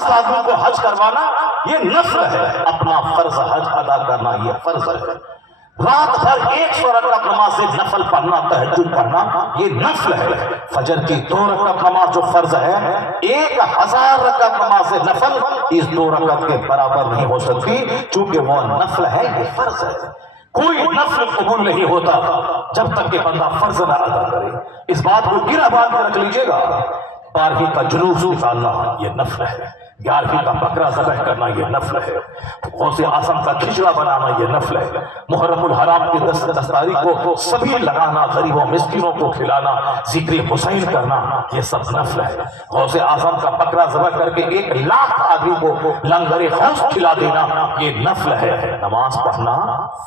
راست آدمی کو حج کروانا یہ نفل ہے، اپنا فرض حج ادا کرنا یہ فرض ہے۔ رات بھر 100 رکعت نماز نفل پڑھنا، تہجد پڑھنا یہ نفل ہے۔ فجر کی 2 رکعت نماز جو فرض ہے، 1000 رکعت نماز نفل اس 2 رکعت کے برابر نہیں ہو سکتی، چونکہ وہ نفل ہے یہ فرض ہے۔ کوئی نفل قبول نہیں ہوتا جب تک کہ بندہ فرض نہ ادا کرے۔ اس بات کو گرہ باندھ کے رکھ لیجئے گا۔ 12ویں کا جلوس نکالنا یہ نفل ہے، 11ویں کا بکرا ذبح کرنا یہ نفل ہے، غوث اعظم کا کھچڑا بنانا یہ نفل ہے، محرم الحرام کی 10 تاریخ کو سبھی لگانا، غریبوں مسکینوں کو کھلانا، ذکر حسین کرنا یہ سب نفل ہے۔ غوث اعظم کا بکرا ذبح کر کے 1,00,000 آدمی کو لنگر غوث کھلا دینا یہ نفل ہے۔ نماز پڑھنا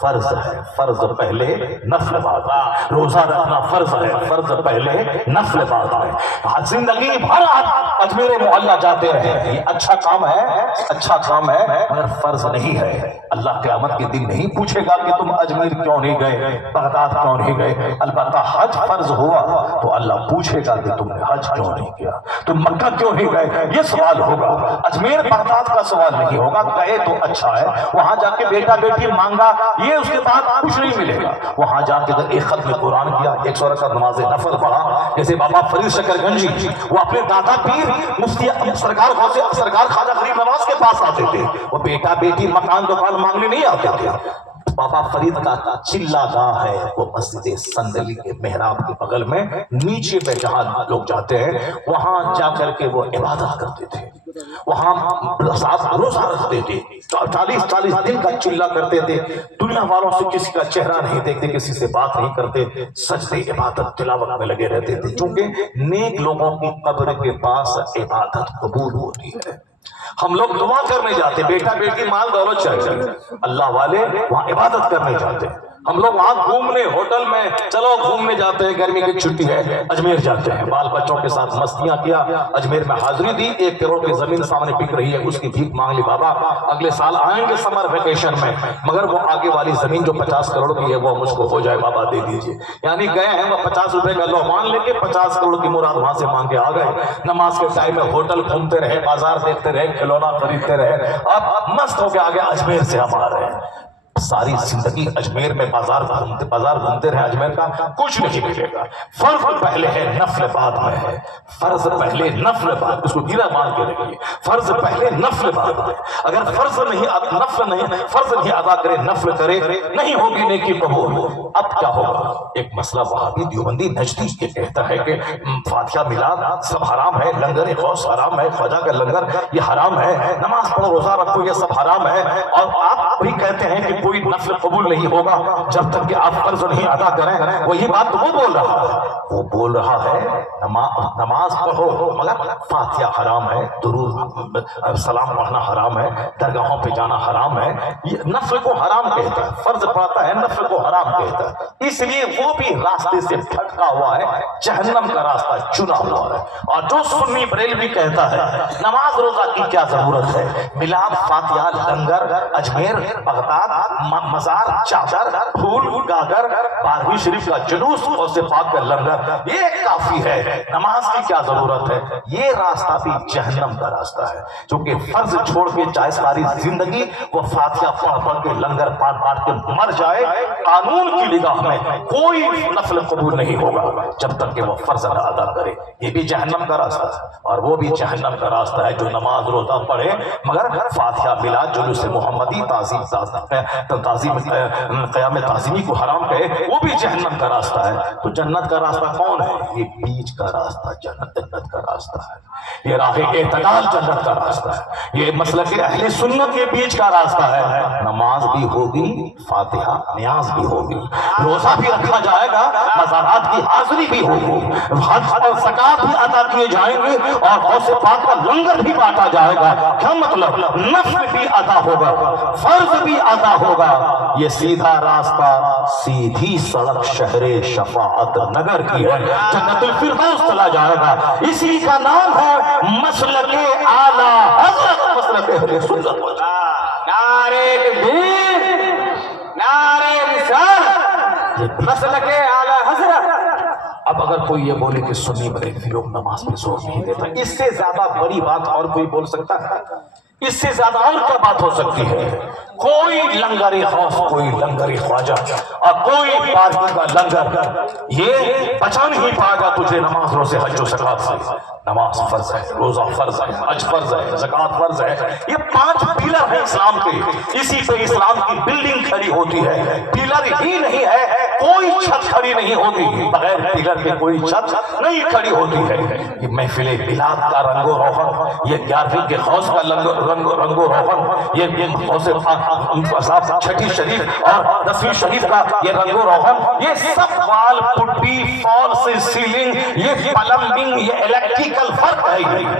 فرض ہے، فرض پہلے نفل بعد ہے۔ روزہ رکھنا فرض ہے، فرض پہلے نفل بعد ہے۔ زندگی بھر آپ اجمیر معلیٰ جاتے رہے، یہ اچھا کام ہے مگر فرض نہیں ہے۔ اللہ قیامت کے دن نہیں پوچھے گا کہ تم اجمیر کیوں نہیں گئے، بغداد کیوں نہیں گئے۔ البتہ حج فرض ہوا تو اللہ پوچھے گا کہ تم نے حج کیوں نہیں کیا، تم مکہ کیوں نہیں گئے، یہ سوال ہوگا۔ اجمیر بغداد کا سوال نہیں ہوگا، گئے تو اچھا ہے، وہاں جا کے بیٹا بیٹی مانگا یہ اس کے بعد کچھ نہیں ملے گا۔ وہاں جا کے اگر ایک ختم قرآن کیا، 100 رکعت نماز نفل پڑھا، جیسے بابا فرید شکر گنجی وہ اپنے دادا پیر مفتی سرکار خواجہ غریب نواز کے پاس آتے تھے، وہ بیٹا بیٹی مکان دکان مانگنے نہیں آتے تھے۔ بابا فرید کا چلہ گاہ ہے وہ مسجد صندلی کے محراب کے بغل میں نیچے میں جہاں لوگ جاتے ہیں وہاں جا کر کے وہ عبادت کرتے تھے، وہاں روزہ رکھتے تھے، 40 دن کا چلہ کرتے تھے، دنیا والوں سے کسی کا چہرہ نہیں دیکھتے، کسی سے بات نہیں کرتے، سجدے عبادت تلاوت میں لگے رہتے تھے، چونکہ نیک لوگوں کی قبر کے پاس عبادت قبول ہوتی ہے۔ ہم لوگ دعا کرنے جاتے، بیٹا بیٹی مال دولت چاہیے، اللہ والے وہاں عبادت کرنے جاتے ہیں۔ ہم لوگ وہاں گھومنے، ہوٹل میں چلو گھومنے جاتے ہیں، گرمی کی چھٹی ہے اجمیر جاتے ہیں، بال بچوں کے ساتھ مستیاں کیا، اجمیر میں حاضری دی، 1 کروڑ کی زمین سامنے بک رہی ہے، اس کی بھیک مانگ لی، بابا اگلے سال آئیں گے سمر ویکیشن میں، مگر وہ آگے والی زمین جو 50 کروڑ کی ہے وہ مجھ کو ہو جائے بابا دے دیجئے۔ یعنی گئے ہیں وہ 50 روپے کا لومان لے کے 50 کروڑ کی مراد وہاں سے مانگ کے آ گئے۔ نماز کے ٹائم میں ہوٹل گھومتے رہے، بازار دیکھتے رہے، کھلونا خریدتے رہے، اب مست ہو کے آگے اجمیر سے ہم آ رہے ہیں۔ ساری زندگی اجمیر میں بازار گھومتے رہے، اجمیر کا کچھ نہیں ملے گا۔ فرض پہلے ہے، نفل بعد میں ہے۔ فرض پہلے نفل بعد، اس کو گرہ مان کے رکھیے، فرض پہلے نفل بعد میں۔ اگر فرض نہیں ادا کرے، نفل کرے، نہیں ہوگی نیکی قبول۔ اب کیا ہوگا؟ ایک مسئلہ وہابی دیوبندی نجدی یہ کہتا ہے کہ فاتحہ میلاد سب حرام ہے، لنگر غوث حرام ہے، خواجہ کا لنگر یہ حرام ہے، نماز پڑھو روزہ رکھو یہ سب حرام ہے، اور آپ بھی کہتے ہیں کہ کوئی نفل قبول نہیں ہوگا جب تک کہ آپ فرض نہیں ادا کریں۔ وہی بات وہ بول رہا ہے، وہ بول رہا ہے نماز پڑھو مگر فاتحہ حرام ہے، درود سلام پڑھنا حرام ہے، درگاہوں پہ جانا حرام ہے، یہ نفل کو حرام کہتا ہے، فرض پڑھتا ہے نفل کو حرام کہتا ہے، اس لیے وہ بھی راستے سے بھٹکا ہوا ہے، جہنم کا راستہ چنا ہوا ہے۔ اور جو سنی بریلوی کہتا ہے نماز روزہ کی کیا ضرورت ہے، میلاد فاتحہ لنگر اجمیر بغداد مزار چادر پھول گاگر 12ویں شریف کا جلوس غوث پاک کا لنگر یہ کافی ہے، نماز کی کیا ضرورت ہے؟ یہ راستہ بھی جہنم کا راستہ ہے، چونکہ فرض چھوڑ کے چاہے ساری زندگی وہ فاتحہ پڑھ کے لنگر پاٹ کے مر جائے، قانون کی نگاہ میں کوئی نفل قبول نہیں ہوگا جب تک کہ وہ فرض نہ ادا کرے۔ یہ بھی جہنم کا راستہ ہے، اور وہ بھی جہنم کا راستہ ہے جو نماز روزہ پڑھے مگر فاتحہ میلاد جلوس محمدی تعظیم قیام تعظیمی کو حرام کہے، وہ بھی جہنم کا راستہ ہے۔ تو جنت کا راستہ کون ہے؟ یہ بیچ کا راستہ جنت کا راستہ ہے، یہ راہ اعتدال جنت کا راستہ ہے، یہ مسلک اہل سنت کے بیچ کا راستہ ہے۔ نماز بھی ہوگی، فاتحہ نیاز بھی ہوگی، روزہ بھی رکھا جائے گا، مزارات کی حاضری بھی ہوگی، حج اور زکات بھی ادا کیے جائیں گے، اور غوث پاک کا لنگر بھی بانٹا جائے گا۔ کیا مطلب؟ نفل بھی ادا ہوگا، فرض بھی ادا ہوگا۔ یہ سیدھا راستہ، سیدھی سڑک شہر شفاعت نگر کی ہے، جنت الفردوس چلا جائے گا۔ اسی کا نام ہے مسلک اعلیٰ حضرت، مسلک اہل سنت۔ نعرہ تکبیر، نعرہ رسالت، مسلک اعلیٰ حضرت۔ اب اگر اگر کوئی یہ بولے کہ سنی بریلوی لوگ نماز پہ زور نہیں دیتا، اس سے زیادہ بڑی بات اور کوئی بول سکتا ہے؟ اس سے زیادہ اور کیا بات ہو سکتی ہے؟ کوئی لنگر غوث، کوئی لنگر خواجہ اور کوئی پارٹی کا لنگر یہ بچا نہیں پائے گا تجھے نماز، روزے، حج و زکات سے۔ نماز فرض ہے، روزہ فرض ہے، حج فرض ہے، زکات فرض ہے، یہ 5 پیلر ہیں اسلام کے، اسی پہ اسلام کی بلڈنگ کھڑی ہوتی ہے۔ پیلر ہی نہیں ہے کوئی چھت کھڑی نہیں ہوتی، بغیر پیلر کے کوئی چھت نہیں کھڑی ہوتی ہے۔ یہ محفل بلاد کا رنگ و روغن، یہ 11ویں کے غوث کا رنگ و روغن، یہ غوث صاحب چھٹی شریف اور 10ویں شریف کا یہ رنگ و روغن، یہ سب وال پٹی، فال سیلنگ، یہ پلمبنگ، یہ الیکٹریکل فرق ہے۔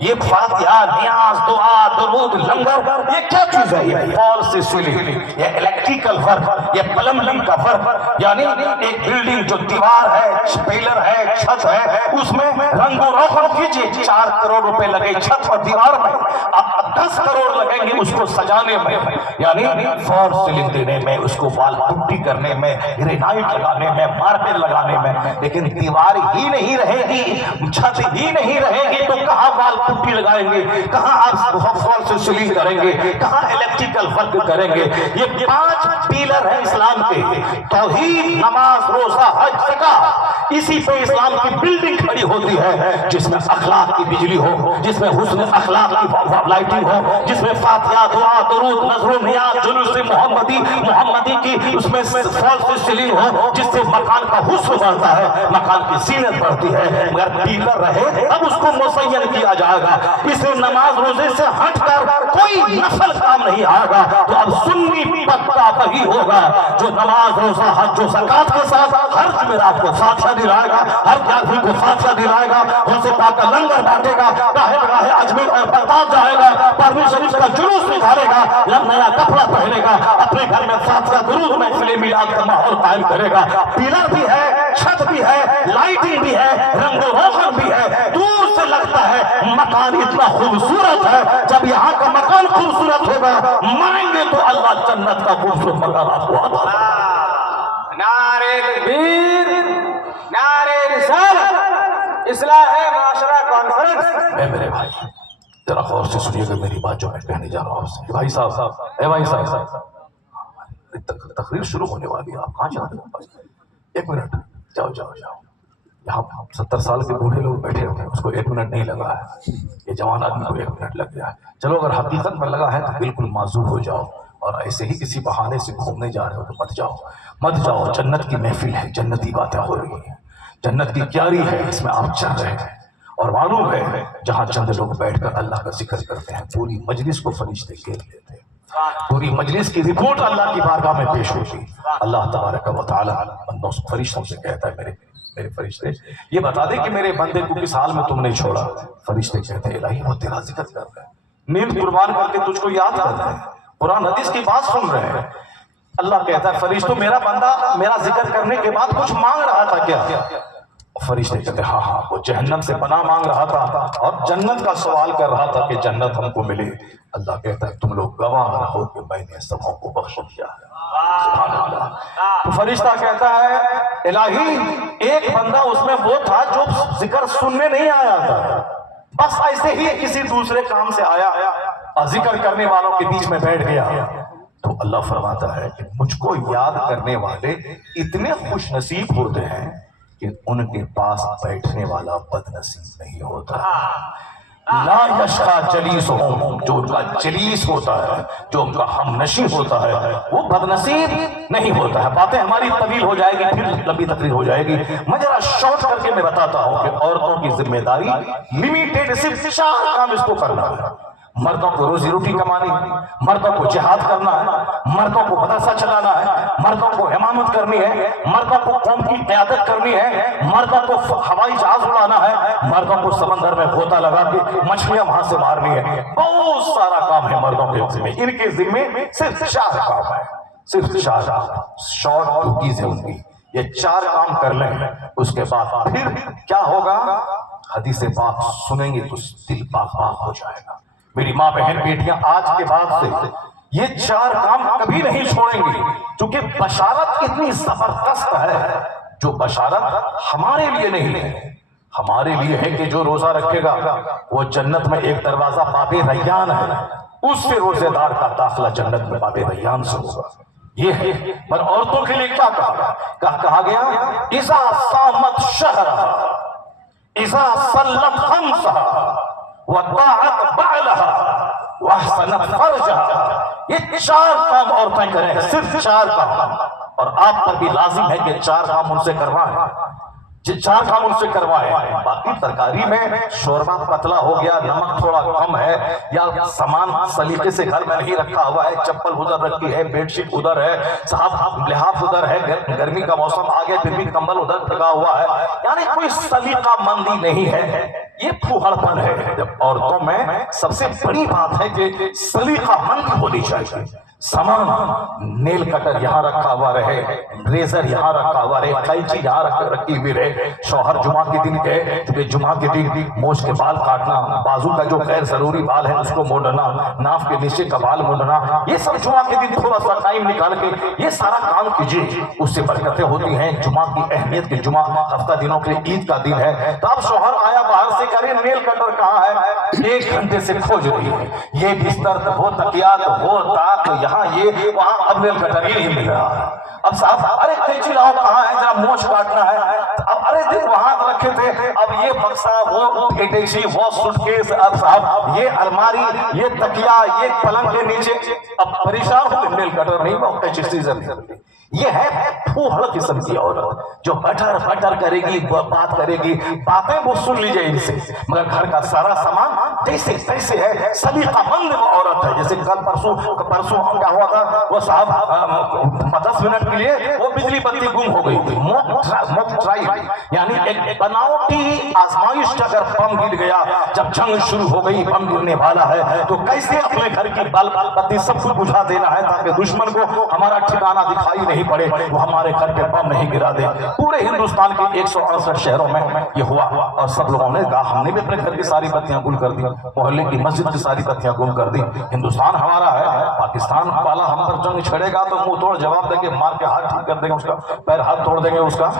یہ فاتحہ، نیاز، دعا، درود، لنگر، یہ کیا چیز ہے؟ یہ فال سے سیلنگ، یہ الیکٹریکل فرق، یہ پلمبنگ کا فرق، یعنی ایک بلڈنگ جو دیوار ہے، پیلر ہے، چھت ہے، اس میں رنگ و روغن کیجئے، 4 کروڑ روپے لگے چھت اور دیوار میں، اب 10 کروڑ لگیں گے اس کو سجانے میں، یعنی فال سیلنگ دینے میں، اس کو وال پٹی کرنے میں، گرینائٹ لگانے میں، ماربل لگانے میں، لیکن دیوار ہی نہیں رہے گی، چھت ہی نہیں رہے گی تو کہاں وال پٹی لگائیں گے، کہاں آپ فال سے سیلنگ کریں گے، کہاں الیکٹریکل فرق کریں گے؟ یہ 5 پیلر ہیں اسلام کے، توحید، نماز، روزہ، حج، زکات، اسی پہ اسلام کی بلڈنگ کھڑی ہوتی ہے، جس میں اخلاق کی بجلی ہو، جس میں حسن اخلاق کی لائٹنگ ہو، جس میں فاتحہ، دعا، درود، نذر و نیاز، جلوس محمدی کی اس میں فال سے سیلنگ ہو، جس سے مکان کا حسن بڑھتا ہے، مکان کی زینت بڑھتی ہے۔ مگر پیلر رہے اب اس کو مزین کیا جائے گا، اس نماز روزے سے ہٹ کر کوئی نفل کام نہیں آئے گا، تو اب سنی پکا وہی ہوگا جو نماز، روزہ، حج و زکات کے ساتھ ہر جمعرات کو فاتحہ دلائے گا، ہر 11ویں کو فاتحہ دلائے گا، غوث پاک کا لنگر بانٹے گا، راہ اجمیر اور بغداد جائے گا، پروین شریف کا جلوس نکالے گا، نیا کپڑا پہنے گا، اپنے گھر میں فاتحہ درود محفل میلاد کا ماحول قائم کرے گا۔ پیلر بھی ہے، چھت بھی ہے، لائٹنگ بھی ہے، رنگ و روغن بھی ہے، دور سے لگتا ہے مکان اتنا خوبصورت ہے، جب یہاں کا مکان خوبصورت ہوگا، مانیں گے تو اللہ جنت کا خوبصورت مکان آپ کو عطا کرے گا۔ نعرہ تکبیر، نعرہ رسالت، اصلاح معاشرہ کانفرنس۔ میرے بھائی ذرا غور سے سنیے گا میری بات جو میں کہنے جا رہا ہوں آپ سے۔ بھائی صاحب، تقریر شروع ہونے والی ہے، آپ کہاں جا رہے ہیں؟ 1 منٹ، جاؤ۔ یہاں 70 سال کے بوڑھے لوگ بیٹھے ہوئے ہیں، اس کو 1 منٹ نہیں لگا ہے، یہ جوان آدمی کو 1 منٹ لگ گیا ہے۔ چلو اگر حقیقت میں لگا ہے تو بالکل معذور ہو جاؤ، اور ایسے ہی کسی بہانے سے گھومنے جا رہے ہو تو مت جاؤ۔ جنت کی محفل ہے، جنتی باتیں ہو رہی ہیں، جنت کی کیاری ہے، اس میں آپ چل رہے ہیں، اور معلوم ہے جہاں چند لوگ بیٹھ کر اللہ کا ذکر کرتے ہیں، پوری مجلس کو فرشتے گھیر لیتے ہیں، پوری مجلس کی رپورٹ اللہ کی بارگاہ میں پیش ہوتی۔ اللہ تبارک و تعالی بندوں فرشتوں سے کہتا ہے، میرے فرشتے یہ بتا دے کہ میرے بندے کو کس حال میں تم نے چھوڑا۔ فرشتے کہتے ہیں الہی وہ تیرا ذکر کر رہے ہیں، نیند قربان کر کے تجھ کو یاد کر رہے ہیں، قرآن حدیث کی بات سن رہے ہیں۔ اللہ کہتا ہے فرشتوں میرا بندہ میرا ذکر کرنے کے بعد کچھ مانگ رہا تھا کیا؟ فرشتے کہتے ہیں ہاں وہ جہنم سے پناہ مانگ رہا تھا اور جنت کا سوال کر رہا تھا کہ جنت ہم کو ملے۔ اللہ کہتا ہے تم لوگ گواہ رہو کہ میں نے سبوں کو بخش دیا ہے۔ سبحان اللہ۔ تو فرشتہ کہتا ہے الہی ایک بندہ اس میں وہ تھا جو ذکر سننے نہیں آیا تھا، بس ایسے ہی کسی دوسرے کام سے آیا اور ذکر کرنے والوں کے بیچ میں بیٹھ گیا۔ تو اللہ فرماتا ہے کہ مجھ کو یاد کرنے والے اتنے خوش نصیب ہوتے ہیں کہ ان کے پاس بیٹھنے والا بد نصیب نہیں ہوتا۔ لا یشقا جلیسہم، جو ان کا جلیس ہوتا ہے، جو ان کا ہم نشین ہوتا ہے، وہ بد نصیب نہیں ہوتا ہے۔ باتیں ہماری طویل ہو جائے گی، پھر لمبی تقریر ہو جائے گی، میں ذرا شارٹ کر کے میں بتاتا ہوں کہ عورتوں کی ذمہ داری لمیٹڈ، صرف 4 کام اس کو کرنا ہے۔ مردوں کو روزی روٹی کمانی، مردوں کو جہاد کرنا ہے، مردوں کو مدرسہ چلانا ہے، مردوں کو امامت کرنی ہے، مردوں کو قوم کی قیادت کرنی ہے، مردوں کو ہوائی جہاز اڑانا ہے، مردوں کو سمندر میں غوطہ لگا کے مچھلیاں وہاں سے مارنی ہے۔ بہت سارا کام ہے مردوں کے ذمہ، ان کے ذمہ صرف 4 کام ہے، صرف 4 کام، شارٹ ڈیوٹیز ہے ان کی۔ یہ 4 کام کر لیں، اس کے بعد پھر کیا ہوگا؟ حدیث پاک سنیں گے تو دل پاک پاک ہو جائے گا۔ میری ماں بہن بیٹیاں آج کے بعد سے یہ 4 کام کبھی نہیں چھوڑیں گی، کیونکہ بشارت اتنی زبردست ہے جو بشارت ہمارے لیے نہیں ہے، ہمارے لیے ہے کہ جو روزہ رکھے گا وہ جنت میں ایک دروازہ باب ریان ہے، اس سے روزے دار کا داخلہ جنت میں باب ریان سے ہوگا. یہ ہے. پر عورتوں کے لیے کیا کہا گیا؟ اذا صامت شہرها، اذا صلت خمسها، وطاعت بعلها، واحسنت فرجها. یہ 4 کام عورتیں کریں، صرف 4 کام، اور آپ پر بھی لازم ہے کہ 4 کام ان سے کروائیں. 4 کام ان سے کروائیں. باقی ترکاری میں شوربہ پتلا ہو گیا، نمک تھوڑا کم ہے، یا سامان سلیقے سے گھر میں نہیں رکھا ہوا ہے، چپل ادھر رکھی ہے، بیڈ شیٹ ادھر ہے، صاحب لحاف ادھر ہے، گرمی کا موسم آ گیا پھر بھی کمبل ادھر ٹکا ہوا ہے، یعنی کوئی سلیقہ مندی نہیں ہے. یہ پھوہڑپن ہے. جب عورتوں میں سب سے بڑی بات ہے کہ سلیقہ مندی ہونی چاہیے. سامان نیل کٹر یہاں رکھا ہوا رہے، ریزر یہاں رکھا ہوا رہے، قینچی یہاں رکھی ہوئی رہے. شوہر جمعہ کے دن گئے کہ جمعہ کے دن موچھ کے بال کاٹنا، بازو کا جو غیر ضروری بال ہے اس کو موڑنا، ناف کے نیچے کا بال موڑنا، یہ سب جمعہ کے دن تھوڑا سا ٹائم نکال کے یہ سارا کام کیجیے، اس سے برکتیں ہوتی ہیں. جمعہ کی اہمیت کے جمعہ ہفتہ دنوں کے عید کا دن ہے. تو اب شوہر آیا باہر سے، کرے نیل کٹر کہاں ہے؟ 1 گھنٹے سے کھوج رہی ہے. یہ بستر وہ تکیا تو وہ تاک یہاں یہ وہاں، اب نیل کٹر ہی نہیں مل رہا. اب صاحب ارے قینچی لاؤ کہاں ہے، ذرا موچھ کاٹنا ہے. اب ارے دن وہاں رکھے تھے، اب یہ بکسا، وہ قینچی، وہ سوٹ کیس، اب صاحب یہ الماری، یہ تکیا، یہ پلنگ کے نیچے. اب پریشان ہو، نیل کٹر نہیں، وہ قینچی سیزر. یہ ہے پھوہڑ قسم کی عورت جو بٹر بٹر کرے گی، بات کرے گی، باتیں وہ سن لیجئے ان سے، مگر گھر کا سارا سامان جیسے تیسے ہے. سلیقہ مند وہ عورت ہے. جیسے کل پرسوں کیا ہوا تھا، وہ صاحب 10 منٹ کے لیے وہ بجلی بتی گم ہو گئی تھی. موک ٹرائی، یعنی ایک بناوٹی آزمائش کا اگر بم گر گیا، جب جنگ شروع ہو گئی، بم گرنے والا ہے، تو کیسے اپنے گھر کی بلب بتی سب کچھ بجھا دینا ہے تاکہ دشمن کو ہمارا ٹھکانہ دکھائی نہیں پڑے، وہ ہمارے گھر پہ بم نہیں گرا دے. پورے ہندوستان کے 168 شہروں میں یہ ہوا، اور سب لوگوں نے کہا ہم نے بھی اپنے گھر کی ساری بتیاں گل کر دی، محلے کی مسجد کی ساری بتیاں گل کر دی. ہندوستان ہمارا ہے، پاکستان والا ہم پر جنگ چھڑے گا تو منہ توڑ جواب دیں گے، مار کے ہاتھ ٹھیک کر دیں گے اس کا، پیر ہاتھ توڑ دیں گے اس کا.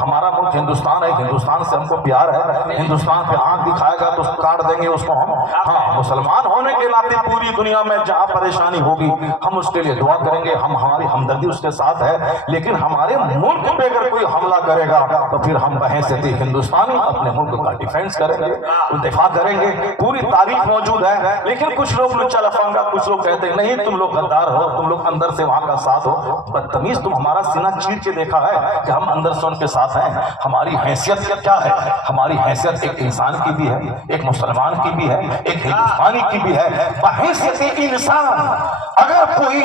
ہمارا ملک ہندوستان ہے، ہندوستان سے ہم کو پیار ہے، ہندوستان پہ آنکھ دکھائے گا تو کاٹ دیں گے اس کو ہم. ہاں، مسلمان ہونے کے ناطے پوری دنیا میں جہاں پریشانی ہوگی ہم اس کے لیے دعا کریں گے، ہماری ہمدردی اس کے ساتھ ہے. لیکن ہمارے ملک پہ اگر کوئی حملہ کرے گا تو پھر ہم بحیثیت ہندوستانی اپنے ملک کا ڈیفینس کریں گے، دفاع کریں گے. پوری تاریخ موجود ہے. لیکن کچھ لوگ لچا لفنگا، کچھ لوگ کہتے ہیں نہیں تم لوگ غدار ہو، تم لوگ اندر سے وہاں کا ساتھ ہو. بدتمیز، تم ہمارا سینہ چیر کے دیکھا ہے کہ ہم اندر سے ان کے ساتھ ہیں. ہماری حیثیت کیا ہے؟ ہماری حیثیت ایک انسان کی بھی ہے، ایک مسلمان کی بھی ہے، ایک ہندوستانی کی بھی ہے. بحیثیت انسان اگر کوئی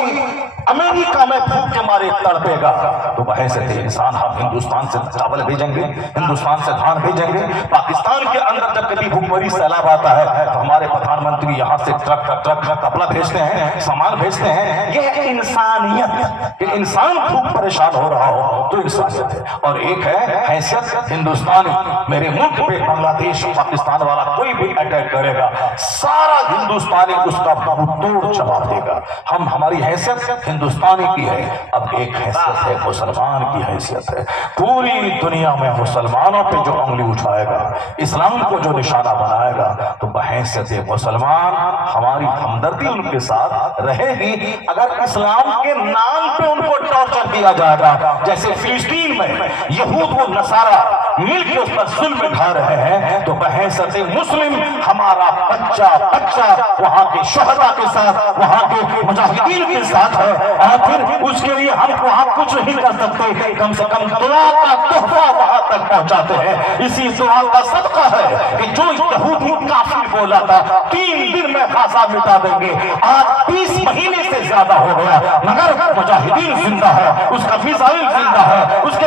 امریکہ میں بھوک کے مارے تڑپے گا تو بحیثیت انسان ہم ہندوستان سے چاول بھیجیں گے، ہندوستان سے دھان بھیجیں گے. پاکستان کے اندر جب کبھی بھوکمری سیلاب آتا ہے تو ہمارے پردھان منتری یہاں سے ٹرک کپڑا بھیجتے ہیں، سامان بھیجتے ہیں. یہ انسانیت کہ انسان بھوک پریشان ہو رہا ہو تو انسانیت ہے. اور ایک ہے حیثیت ہندوستانی. میرے ملک پہ بنگلہ دیش پاکستان والا کوئی بھی اٹیک کرے گا، سارا ہندوستانی اس کا توڑ جواب دے گا. ہماری حیثیت ہندوستانی کی ہے. اب ایک حیثیت ہے مسلمان کی حیثیت ہے. پوری دنیا میں مسلمانوں پہ جو انگلی اٹھائے گا، اسلام کو جو نشانہ بنائے گا، تو بحیثیت مسلمان ہماری ہمدردی ان کے ساتھ رہے گی. اگر اسلام کے نام پہ ان کو ٹارچر کیا جائے گا، جیسے فلسطین میں یہود و نصارہ مل کے اس پر ظلم ڈھا رہے ہیں، تو بحیثیت مسلم ہمارا بچہ وہاں کے شہداء کے ساتھ، وہاں کے مجاہدین کے ساتھ ہے. اور پھر اس کے لیے ہم وہاں کچھ نہیں کر سکتے، کم سے کم دعا کا تحفہ وہاں تک پہنچاتے ہیں. اسی دعا کا صدقہ ہے کہ جو یہودی کافر بولا تھا 3 دن میں غزہ مٹا دیں گے، آج 30 مہینے سے زیادہ ہو گیا مگر مجاہدین زندہ ہے، اس کا میزائل زندہ ہے، اس کے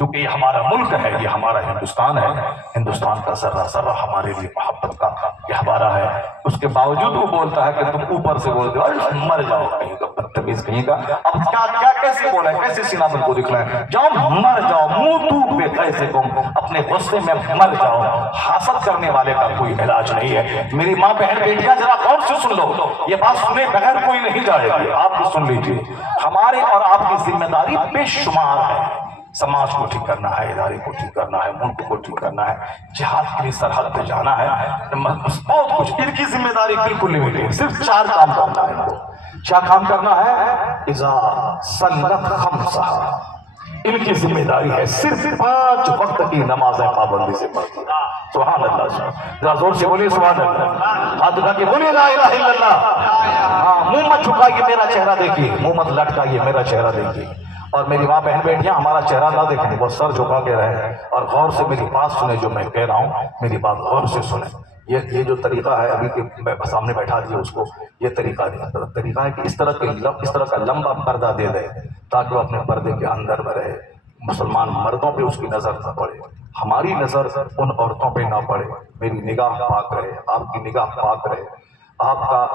کیونکہ یہ ہمارا ملک ہے، یہ ہمارا ہندوستان ہے، ہندوستان کا ذرہ ذرہ ہمارے لیے محبت کا گہوارہ ہے، اس کے باوجود وہ بولتا ہے کہ تم اوپر سے بولتے ہو ارے مر جاؤ کہیں کا بدتمیز کہیں کا. اب کیا کیسے بولا ہے، کیسے سینہ من کو دکھلائے، جاؤ مر جاؤ، منہ تو بے کیسے تم اپنے غصے میں مر جاؤ. حسد کرنے والے کا کوئی علاج نہیں ہے. میری ماں بہن بیٹیاں ذرا غور سے سن لو، یہ بات سنے بغیر کوئی نہیں جائے گی، آپ بھی سن لیجیے. ہمارے اور آپ کی ذمہ داری بے شمار ہے. سماج کو ٹھیک کرنا ہے، ادارے کو ٹھیک کرنا ہے، ملک کو ٹھیک کرنا ہے، جہاد کے لیے سرحد پہ جانا ہے، بہت کچھ. ان کی ذمہ داری بالکل نہیں ہے، صرف 4 کام کرنا ہے. کیا کام کرنا ہے؟ اذا صلت خمسہا، ان کی ذمہ داری ہے صرف 5 وقت کی نمازیں پابندی سے پڑھنا. سبحان اللہ، ذرا زور سے بولیے سبحان اللہ. ہاتھ اٹھا کے بولیے لا الہ الا اللہ. ہاں، منہ مت جھکائیے، میرا چہرہ دیکھیے، منہ مت لٹکائیے، میرا چہرہ دیکھیے. اور میری ماں بہن بیٹیاں ہمارا چہرہ نہ دیکھیں، وہ سر جھکا کے رہیں اور غور سے میری بات سنیں. جو میں کہہ رہا ہوں میری بات غور سے سنیں. یہ جو طریقہ ہے ابھی کہ سامنے بیٹھا دیے اس کو، یہ طریقہ نہیں. طریقہ ہے کہ اس طرح کا لمبا پردہ دے دے تاکہ وہ اپنے پردے کے اندر میں رہے. مسلمان مردوں پہ اس کی نظر نہ پڑے، ہماری نظر ان عورتوں پہ نہ پڑے. میری نگاہ پاک رہے، آپ کی نگاہ پاک رہے، آپ کا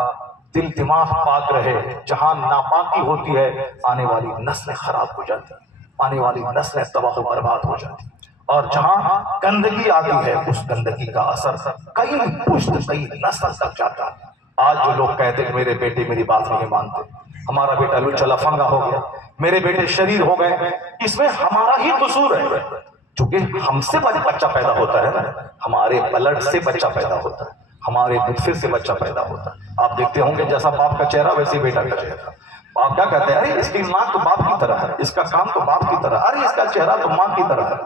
دل دماغ پاک رہے. جہاں ناپاکی ہوتی ہے آنے والی نسلیں خراب ہو جاتی، آنے والی نسلیں تباہ و برباد ہو جاتی. اور جہاں گندگی آتی ہے اس گندگی کا اثر کئی پشت کئی نسل تک جاتا ہے. آج جو لوگ کہتے ہیں میرے بیٹے میری بات نہیں مانتے، ہمارا بیٹا لچا لفنگا ہو گیا، میرے بیٹے شریر ہو گئے، اس میں ہمارا ہی قصور ہے. چونکہ ہم سے بچہ پیدا ہوتا ہے نا، ہمارے بلڈ سے بچہ پیدا ہوتا ہے، ہمارے نطفے سے بچہ پیدا ہوتا ہے. آپ دیکھتے ہوں گے جیسا باپ کا چہرہ ویسے بیٹا کا چہرہ. آپ کیا کہتے ہیں، ارے اس کی ماں تو باپ کی طرح ہے، اس کا کام تو باپ کی طرح، ارے اس کا چہرہ تو ماں کی طرح ہے.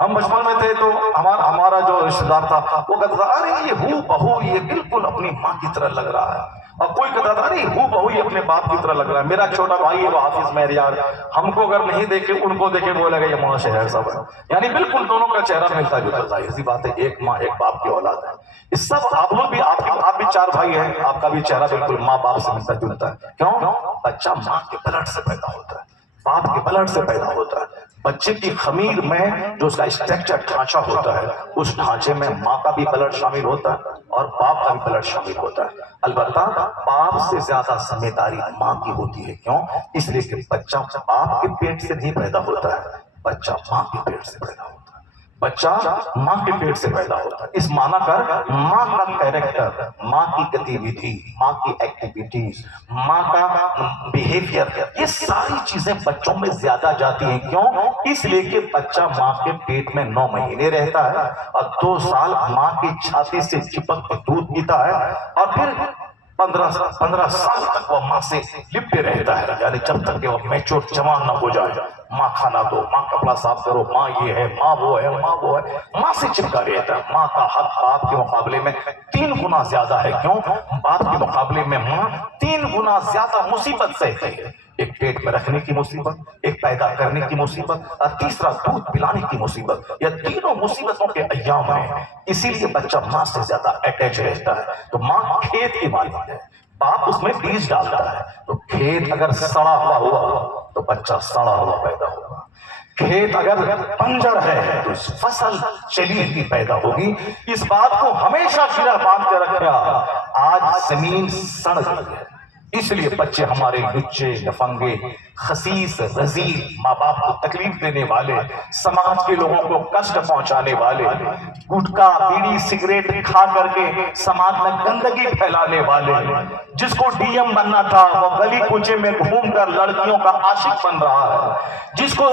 ہم بچپن میں تھے تو ہمارا جو رشتہ دار تھا وہ کہتا تھا ارے یہ ہو بہو یہ بالکل اپنی ماں کی طرح لگ رہا ہے. اور کوئی کہتا تھا ارے ہو بہو یہ اپنے باپ کی طرح لگ رہا ہے. میرا چھوٹا بھائی ہے وہ حافظ معیار، ہم کو اگر نہیں دیکھے ان کو دیکھے وہ لگے یہ مولانا شہر صاحب ہے. یعنی بالکل دونوں کا چہرہ ملتا جلتا. ظاہر سی بات ہے ایک ماں ایک باپ کی اولاد ہے. اس سب آپ لوگ بھی آپ بھی 4 بھائی ہیں، آپ کا بھی چہرہ بالکل ماں باپ سے ملتا جلتا ہے. کیوں؟ بچہ ماں کے بلڈ سے پیدا ہوتا ہے، باپ کے بلڈ سے پیدا ہوتا ہے. بچے کی خمیر میں جو اس کا اسٹرکچر ڈھانچہ ہوتا ہے اس ڈھانچے میں ماں کا بھی بلڈ شامل ہوتا ہے اور باپ کا بھی بلڈ شامل ہوتا ہے. البتہ باپ سے زیادہ ذمہ داری ماں کی ہوتی ہے. کیوں؟ اس لیے کہ بچہ باپ کے پیٹ سے نہیں پیدا ہوتا ہے، بچہ ماں کے پیٹ سے پیدا ہوتا ہے. بچہ ماں کے پیٹ سے پیدا ہوتا ہے. اس معنی کر ماں کا کیریکٹر، ماں کی گتیویدھی، ماں کی ایکٹیویٹیز، ماں کا بیہیویئر، یہ ساری چیزیں بچوں میں زیادہ جاتی ہیں. کیوں؟ اس لیے کہ بچہ ماں کے پیٹ میں 9 مہینے رہتا ہے اور 2 سال ماں کی چھاتی سے چپک کے دودھ پیتا ہے اور پھر 15 سال تک وہ ماں سے لپٹے رہتا ہے. یعنی جب تک کہ وہ میچور جوان نہ ہو جائے. ماں کھانا دو، ماں کپڑا صاف کرو، ماں یہ ہے، ماں وہ ہے، ماں وہ ہے، ماں سے چپکا رہتا ہے. ماں کا حق باپ کے مقابلے میں 3 گنا زیادہ ہے. کیوں؟ باپ کے مقابلے میں ماں 3 گنا زیادہ مصیبت سہتی ہے. ایک پیٹ میں رکھنے کی مصیبت، ایک پیدا کرنے کی مصیبت اور تیسرا دودھ پلانے کی مصیبت. یہ تینوں مصیبتوں کے ایام ہیں. اسی لیے بچہ ماں سے زیادہ اٹیچ رہتا ہے. تو ماں کھیت کی مالک ہے، باپ اس میں بیج ڈالتا ہے. تو کھیت اگر سڑا ہوا تو بچہ سڑا ہوا پیدا ہوگا. کھیت اگر بنجر ہے تو فصل چلی ہوئی پیدا ہوگی. اس بات کو ہمیشہ گرہ باندھ کے رکھا. آج زمین سڑ گئی ہے، اس لیے بچے ہمارے لچے لفنگے خسیس رذیل، ماں باپ کو تکلیف دینے والے، سماج کے لوگوں کو کشٹ پہنچانے والے، گٹکا بیڑی سگریٹ کھا کر کے سماج میں گندگی پھیلانے والے، جس کو ڈی ایم بننا تھا وہ گلی کوچے میں گھوم کر لڑکیوں کا عاشق بن رہا ہے، جس کو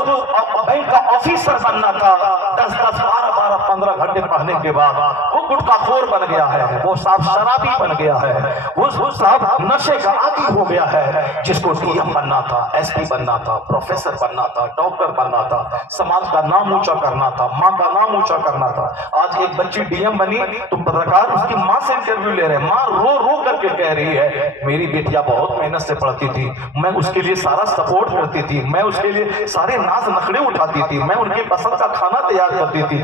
بینک کا آفیسر بننا تھا 10 12 15 گھنٹے پڑھنے کے بعد وہ گٹکا خور بن گیا ہے، وہ صاحب شرابی بن گیا ہے، وہ صاحب نشے کا عادی ہو گیا ہے. جس کو ڈی ایم بننا تھا، ایس پی بننا تھا، پروفیسر بننا تھا، ڈاکٹر بننا تھا، سماج کا نام اونچا کرنا تھا، ماں کا نام اونچا کرنا تھا. آج ایک بچی ڈی ایم بنی تو پترکار اس کی ماں سے انٹرویو لے رہے ہیں. ماں رو رو کر کے کہہ رہی ہے میری بیٹیاں بہت محنت سے پڑھتی تھی، میں اس کے لیے سارا سپورٹ کرتی تھی، میں اس کے لیے سارے ناز نخڑے اٹھاتی تھی، میں ان کی پسند کا کھانا تیار کرتی تھی،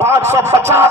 550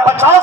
50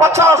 50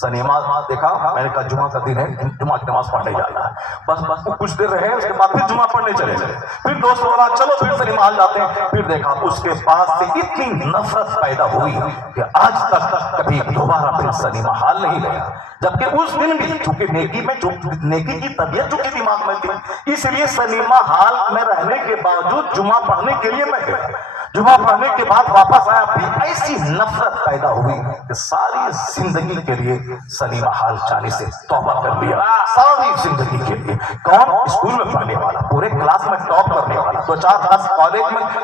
سنیما دیکھا، میں نے کہا جمعہ کا دن ہے، جمعہ کی نماز پڑھنے جانا ہے، بس کچھ دیر رہے، اس کے بعد پھر جمعہ پڑھنے چلے گئے، پھر دوست بولا چلو پھر سنیما ہال جاتے ہیں، پھر دیکھا اس کے بعد سے اتنی نفرت پیدا ہوئی کہ آج تک کبھی دوبارہ پھر سنیما ہال نہیں گیا، جبکہ اس دن بھی چونکہ نیکی کی طبیعت چونکہ دماغ میں تھی، اس لیے سنیما ہال میں رہنے کے باوجود جمعہ پڑھنے کے لیے میں گیا، جمعہ پڑھنے کے بعد واپس آیا، پھر ایسی نفرت پیدا ہوئی کہ ساری زندگی کے لیے سنیما ہال جانے سے توبہ کر لیا، ساری زندگی کے لیے۔ کون؟ اسکول میں پڑھنے والا، پورے کلاس میں ٹاپ کرنے والا، 2-4 کلاس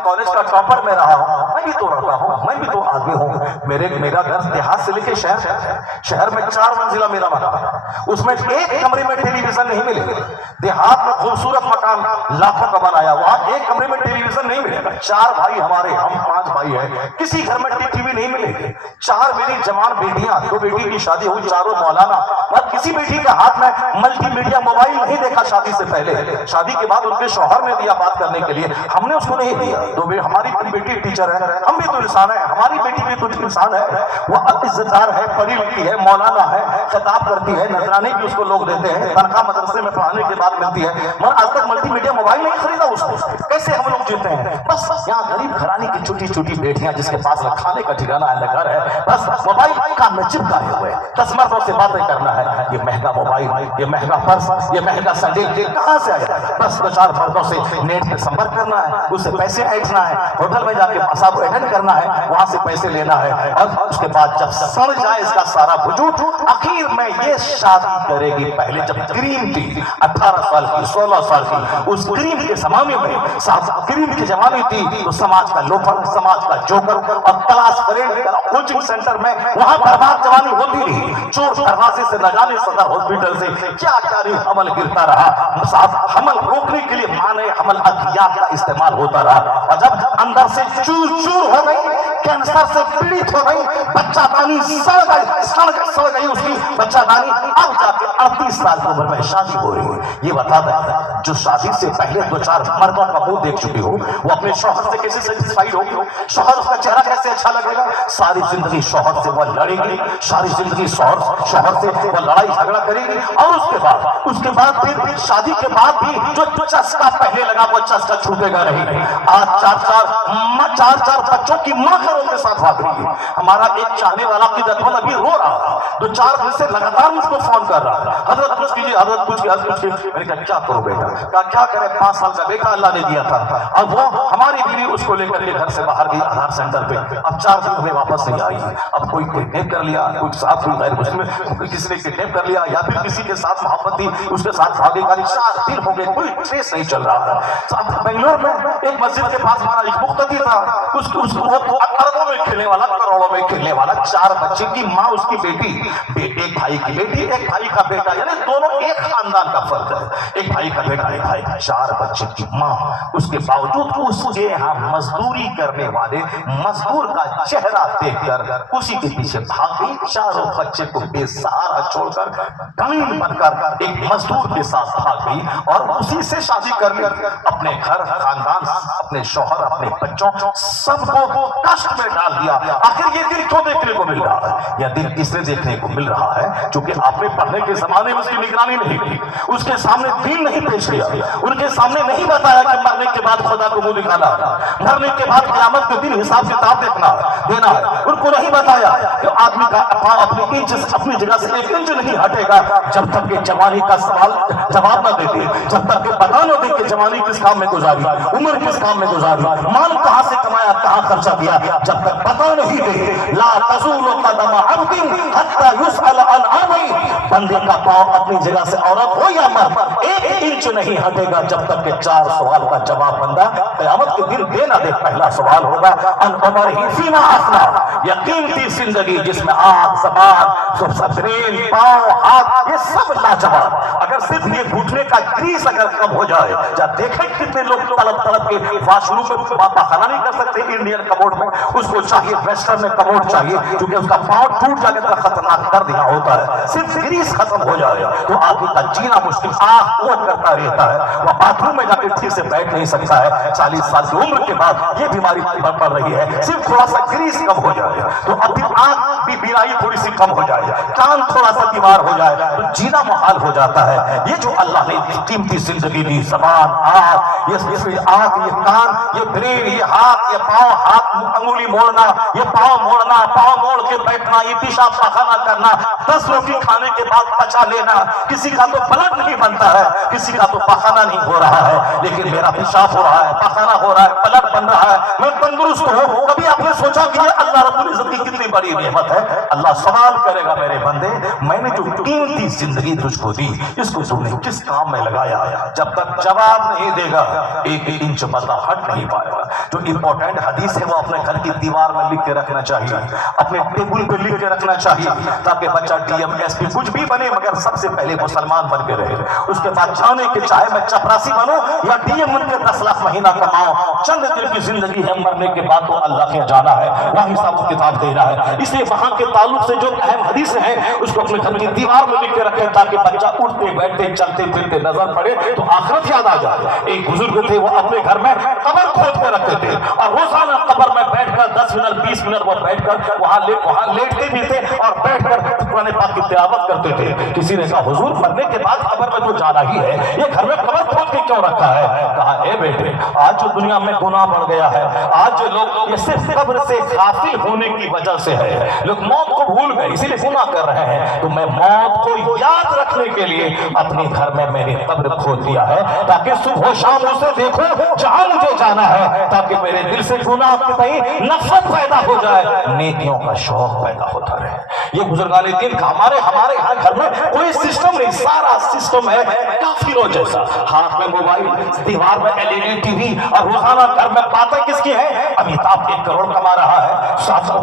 کالج کا ٹاپر میں رہا ہوں، میں بھی تو رہتا ہوں، میں بھی تو آگے ہوں، میرا گھر دیہات سے لے کے شہر میں 4 منزلہ میرا مکان، اس میں ایک کمرے میں ٹیلی ویژن نہیں ملے گا، دیہات میں خوبصورت مکان لاکھوں کا بنایا، وہاں ایک کمرے میں ٹیلی ویژن نہیں ملے گا، 4 بھائی ہمارے، ہم 5 بھائی ہیں، کسی گھر میں ٹی وی نہیں ملے گی، 4 میری جوان بیٹیاں، 2 بیٹی کی شادی ہوئی، چاروں مولانا، اور کسی بیٹی کے ہاتھ میں ملٹی میڈیا موبائل نہیں دیکھا شادی سے پہلے، شادی کے بعد ان کے شوہر نے دیا بات کرنے کے لیے، ہم نے اس کو نہیں دیا، ہماری بیٹی ٹیچر ہے، ہم بھی تو انسان ہیں، ہماری بیٹی بھی تو انسان ہے، وہ عزتدار ہے، پڑھی لکھی ہے، مولانا ہے، خطاب کرتی ہے، نذرانے بھی اس کو لوگ دیتے ہیں، تنخواہ مدرسے میں پڑھانے کے بعد ملتی ہے، مگر آج تک ملٹی میڈیا موبائل نہیں خریدا اس کو، کیسے ہم لوگ جیتے ہیں؟ بس یہاں غریب گھرانے کی چھوٹی چھوٹی بیٹیاں جس کے پاس کھانے کا ٹھکانہ ہے، گھر ہے، بس موبائل کام میں چپکائے ہوئے، 10 مردوں سے باتیں کرنا ہے، یہ مہنگا موبائل، یہ مہنگا پرس، یہ مہنگا سینڈل کہاں سے آیا؟ بس 2-4 مردوں سے نیٹ پہ سمپرک کرنا ہے، اس سے پیسے ایٹنا ہے، ہوٹل میں جا کے مساف اٹینڈ کرنا ہے، وہاں سے پیسے لینا ہے، اور اس کے بعد جب سڑ جائے اس کا سارا وجود، آخر میں یہ شادی کرے گی۔ پہلے جب کریم تھی 18 سال کی 16 سال کی، اس کریم کے زمانے میں کریم کی جوانی تھی تو سماج کا لوفر، سماج کا جوکر، اور کلاس فرینڈ کوچنگ سینٹر میں وہاں برباد جوانی ہوتی رہی، چور دروازے سے نہ جانے صدر ہاسپٹل سے کیا حمل گرتا رہا، صاحب حمل روکنے کے لیے مانے حمل ادویات کا استعمال ہوتا رہا، اور جب اندر سے چور چور ہو گئی، کینسر سے پیڑت ہو گئی، بچہ دانی سڑ گئی اس کی بچہ دانی، اب جا کے 38 سال کی عمر میں شادی ہو رہی ہے۔ یہ بتا دیں جو شادی سے پہلے 2-4 مردوں کا منہ دیکھ چکی ہو، وہ اپنے شوہر سے کیسے سیٹسفائیڈ ہوگی، شوہر اس کا چہرہ کیسے اچھا لگے گا، ساری زندگی شوہر سے وہ لڑے گی، ساری زندگی شوہر سے وہ لڑائی جھگڑا کرے گی، اور اس کے بعد پھر شادی کے بعد بھی جو چسکا پہلے لگا وہ چسکا چھوٹے گا نہیں۔ آج 4 بچوں کی ماں گھروں کے ساتھ بھاگ رہی ہے۔ ہمارا ایک چاہنے والا کی دتون ابھی رو رہا، 2-4 دن سے لگاتار مجھ کو فون کر رہا، حضرت کچھ کیجیے، حضرت کچھ کیجیے۔ میں نے کہا کیا کرو بیٹا؟ کہا کیا کرے، 5 سال کا بیٹا اللہ نے دیا تھا، اب وہ ہماری بیوی اس کو لے کر کے گھر سے باہر گئی آدھار سینٹر پہ، اب 4 دن ہوئے واپس نہیں آئی، اب کوئی کڈنیپ کر لیا، کوئی ساتھ کوئی غیر مسلم کسی نے کڈنیپ کر لیا، یا پھر کسی کے ساتھ محبت تھی اس کے ساتھ بھاگے گا، 4 دن ہو گئے کوئی ٹریس نہیں چل رہا ہے۔ بنگلور میں ایک مسجد کے پاس ہمارا ایک مقتدی تھا، اس کو اربوں میں کھیلنے والا، کروڑوں میں کھیلنے والا، 4 بچے کی ماں اس کی بیٹی، ایک بھائی کی بیٹی، ایک بھائی کا بیٹا، یعنی دونوں ایک خاندان کا فرد ہے، ایک بھائی کا بیٹا، ایک بھائی کا، 4 بچے کی ماں، اس کے باوجود اس کے یہاں مزدوری کرنے والے مزدور کا چہرہ دیکھ کر اسی کے پیچھے بھاگی، 4 بچے کو بے سہارا چھوڑ کر ڈائن بن کر ایک مزدور کے ساتھ بھاگ گئی، اور اسی سے شادی کر لی، اپنے گھر، خاندان، اپنے شوہر، اپنے بچوں سب کو کشٹ میں ڈال دیا۔ آخر یہ دل کیوں دیکھنے کو مل رہا ہے؟ یہ دل اس لیے دیکھنے کو مل رہا ہے چونکہ آپ نے پڑھنے کے زمانے میں اس کی نگرانی نہیں کی، اس کے سامنے دین نہیں پیش کیا، ان کے سامنے نہیں بتایا کہ مرنے کے بعد خدا کو منہ دکھانا، مرنے کے بعد قیامت کے دن حساب کتاب دینا ہے، ان کو نہیں بتایا کہ آدمی کا اپنی انچ اپنی جگہ سے 1 انچ نہیں ہٹے گا جب تک کہ جوانی کا سوال جواب نہ دے دے، جب تک کہ پتا نہ دے کہ جوانی کس کام میں گزاری، عمر کس کام میں گزاری، مال کہاں سے کمایا، کہاں خرچہ کیا، جب تک پتا نہیں دے۔ لا تزول قدم عبد حتى يسأل عن عمله، بندے کا پاؤں اپنی جگہ سے عورت ہو یا مرد 1 انچ نہیں ہٹے گا جب تک کہ 4 سوال کا جواب بندہ قیامت کے دن دے نہ دے۔ پہلا سوال ہوگا ان عمرہ فیما افنا، یہ قیمتی زندگی جس میں آنکھ، زبان، برین، پاؤں، ہاتھ، یہ سب لاجواب، اگر صرف یہ گھٹنے کا گریس اگر کم ہو جائے، جب دیکھیں کتنے لوگ طلب کے واش روم میں پاخانہ نہیں کر سکتے انڈین کموڈ میں، اس کو چاہیے ویسٹرن میں کموڈ چاہیے کیونکہ اس کا پاؤں ٹوٹ جائے گا، خطرناک کر دیا ہوتا ہے، صرف گریس گریس ختم ہو جائے تو آدمی کا جینا مشکل آنکھ اوٹ کرتا رہتا ہے، وہ باتھ روم میں جا کے ٹھیک سے بیٹھ نہیں سکتا ہے۔ 40 سال کی عمر کے بعد یہ بیماری پڑ رہی ہے، صرف تھوڑا سا گریس کم ہو جائے تو اب بھی آنکھ بھی بینائی تھوڑی سی کم ہو جائے، کان تھوڑا سا بیمار ہو جائے تو جینا محال ہو جاتا ہے۔ یہ جو اللہ نے قیمتی زندگی دی، زبان، آنکھ، یہ آنکھ، یہ کان، یہ برین، یہ ہاتھ، یہ پاؤں، ہاتھ انگلی موڑنا، یہ پاؤں موڑنا، پاؤں موڑ کے بیٹھنا، یہ پیشاب پاخانہ کرنا، 10 روٹی کھانے کے بعد پچا لینا۔ کسی کا تو بلڈ نہیں بنتا ہے، کسی کا تو پاخانہ نہیں ہو رہا ہے، لیکن میرا پیشاب ہو رہا ہے، پاخانہ ہو رہا ہے، بلڈ بن رہا ہے، میں تندرست ہوں۔ کبھی آپ نے سوچا کہ یہ اللہ رب العزت کی کتنی بڑی نعمت ہے؟ اللہ سوال کرے گا، میرے بندے میں نے جو قیمتی زندگی تجھ کو دی، اس کو تم نے کس کام میں لگایا؟ جب تک جواب نہیں دے گا 1 انچ بدلہ ہٹ نہیں پائے گا۔ جو امپورٹنٹ حدیث ہے وہ اپنے گھر کی دیوار میں لکھ کے رکھنا چاہیے، اپنے ٹیبل پہ لکھ کے رکھنا چاہیے، تاکہ بچہ ڈی ایم ایس پی کچھ بھی بنے مگر سب سے پہلے مسلمان بن کے رہے۔ اس کے بعد جانے کے چاہے میں چپراسی بنوں یا ڈی ایم بن کے 10 لاکھ مہینہ کماؤں، چند دن کی زندگی ہے، مرنے کے بعد تو اللہ کے جانا ہے، وہاں حساب و کتاب دینا ہے۔ اس لیے وہاں کے تعلق سے جو اہم حدیث ہیں اس کو اپنے گھر کی دیوار میں لکھ کے رکھیں، تاکہ بچہ اٹھتے بیٹھتے چلتے پھرتے نظر پڑے تو آخرت یاد آ جائے۔ ایک بزرگ تھے، وہ اپنے گھر میں قبر کھود کے رکھتے تھے اور روزانہ قبر میں بیٹھ کر 10 منٹ 20 منٹ وہ بیٹھ کر وہاں لیٹتے بھی تھے اور بیٹھ کر قرآن پاک کی تلاوت کرتے تھے۔ کسی نے کہا حضور مرنے کے بعد قبر میں تو جانا ہی ہے، یہ گھر میں قبر کھود کے کیوں رکھا ہے؟ کہا اے بیٹے آج جو دنیا میں گناہ بڑھ گیا ہے، آج جو لوگ یہ صرف قبر سے غافل ہونے کی وجہ سے ہے، لوگ موت کو بھول گئے اسی لیے گناہ کر رہے ہیں، تو میں موت کو یاد رکھنے کے لیے اپنے گھر میں میں نے قبر کھود دیا ہے، تاکہ صبح و شام اسے دیکھوں جہاں مجھے جانا ہے، تاکہ میرے دل سے گناہ کے تئیں نفرت پیدا ہو جائے، نیکیوں کا شوق پیدا ہوتا رہے۔ یہ بزرگان دین کا ہمارے یہاں گھر میں کوئی سسٹم نہیں، سارا سسٹم ہے کافروں جیسا، ہاتھ میں موبائل، دیوار میں LED ٹی وی، اور روزانہ گھر میں باتیں کس کی ہیں؟ امیتابھ 1 کروڑ کما رہا ہے،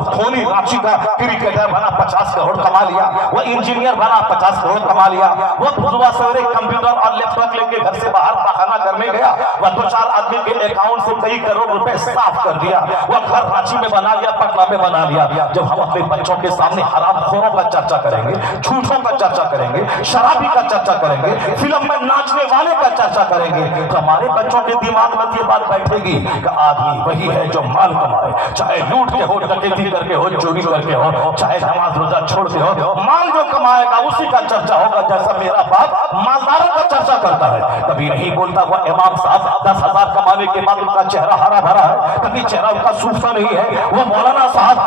دھونی رانچی کا کرکٹر بنا 50 کروڑ کما لیا، وہ انجینئر بنا 50 کروڑ کما لیا، وہ صبح سویرے کمپیوٹر اور لیپ ٹاپ لے کے گھر سے باہر پاخانہ کرنے گیا، وہ 2-4 آدمی کے اکاؤنٹ سے کئی کروڑ روپے صاف کر دیا، وہ گھر رانچی میں بنا لیا، پٹنہ میں بنا لیا۔ جب ہم اپنے بچوں کے سامنے حرام خوروں کا چرچا کریں گے، جھوٹوں کا چرچا کریں گے، شرابی کا چرچا کریں گے، فلم میں ناچنے والے کا چرچا کریں گے، تو ہمارے بچوں کے دماغ میں یہ بات بیٹھے گی کہ آدمی وہی ہے جو مال کمائے، چاہے لوٹ کے ہو، ڈکیتی کر کے ہو، چوری کر کے ہو، چاہے نماز روزہ چھوڑ کے ہو، مال جو کمائے گا اسی کا چرچا ہوگا، جیسا میرا باپ مالداروں کا چرچا کرتا ہے۔ کبھی نہیں بولتا وہ امام صاحب 10,000 کمانے کے بعد ان کا چہرہ ہرا بھرا ہے، کبھی چہرہ ان کا سوکھتا نہیں ہے، وہ مولانا صاحب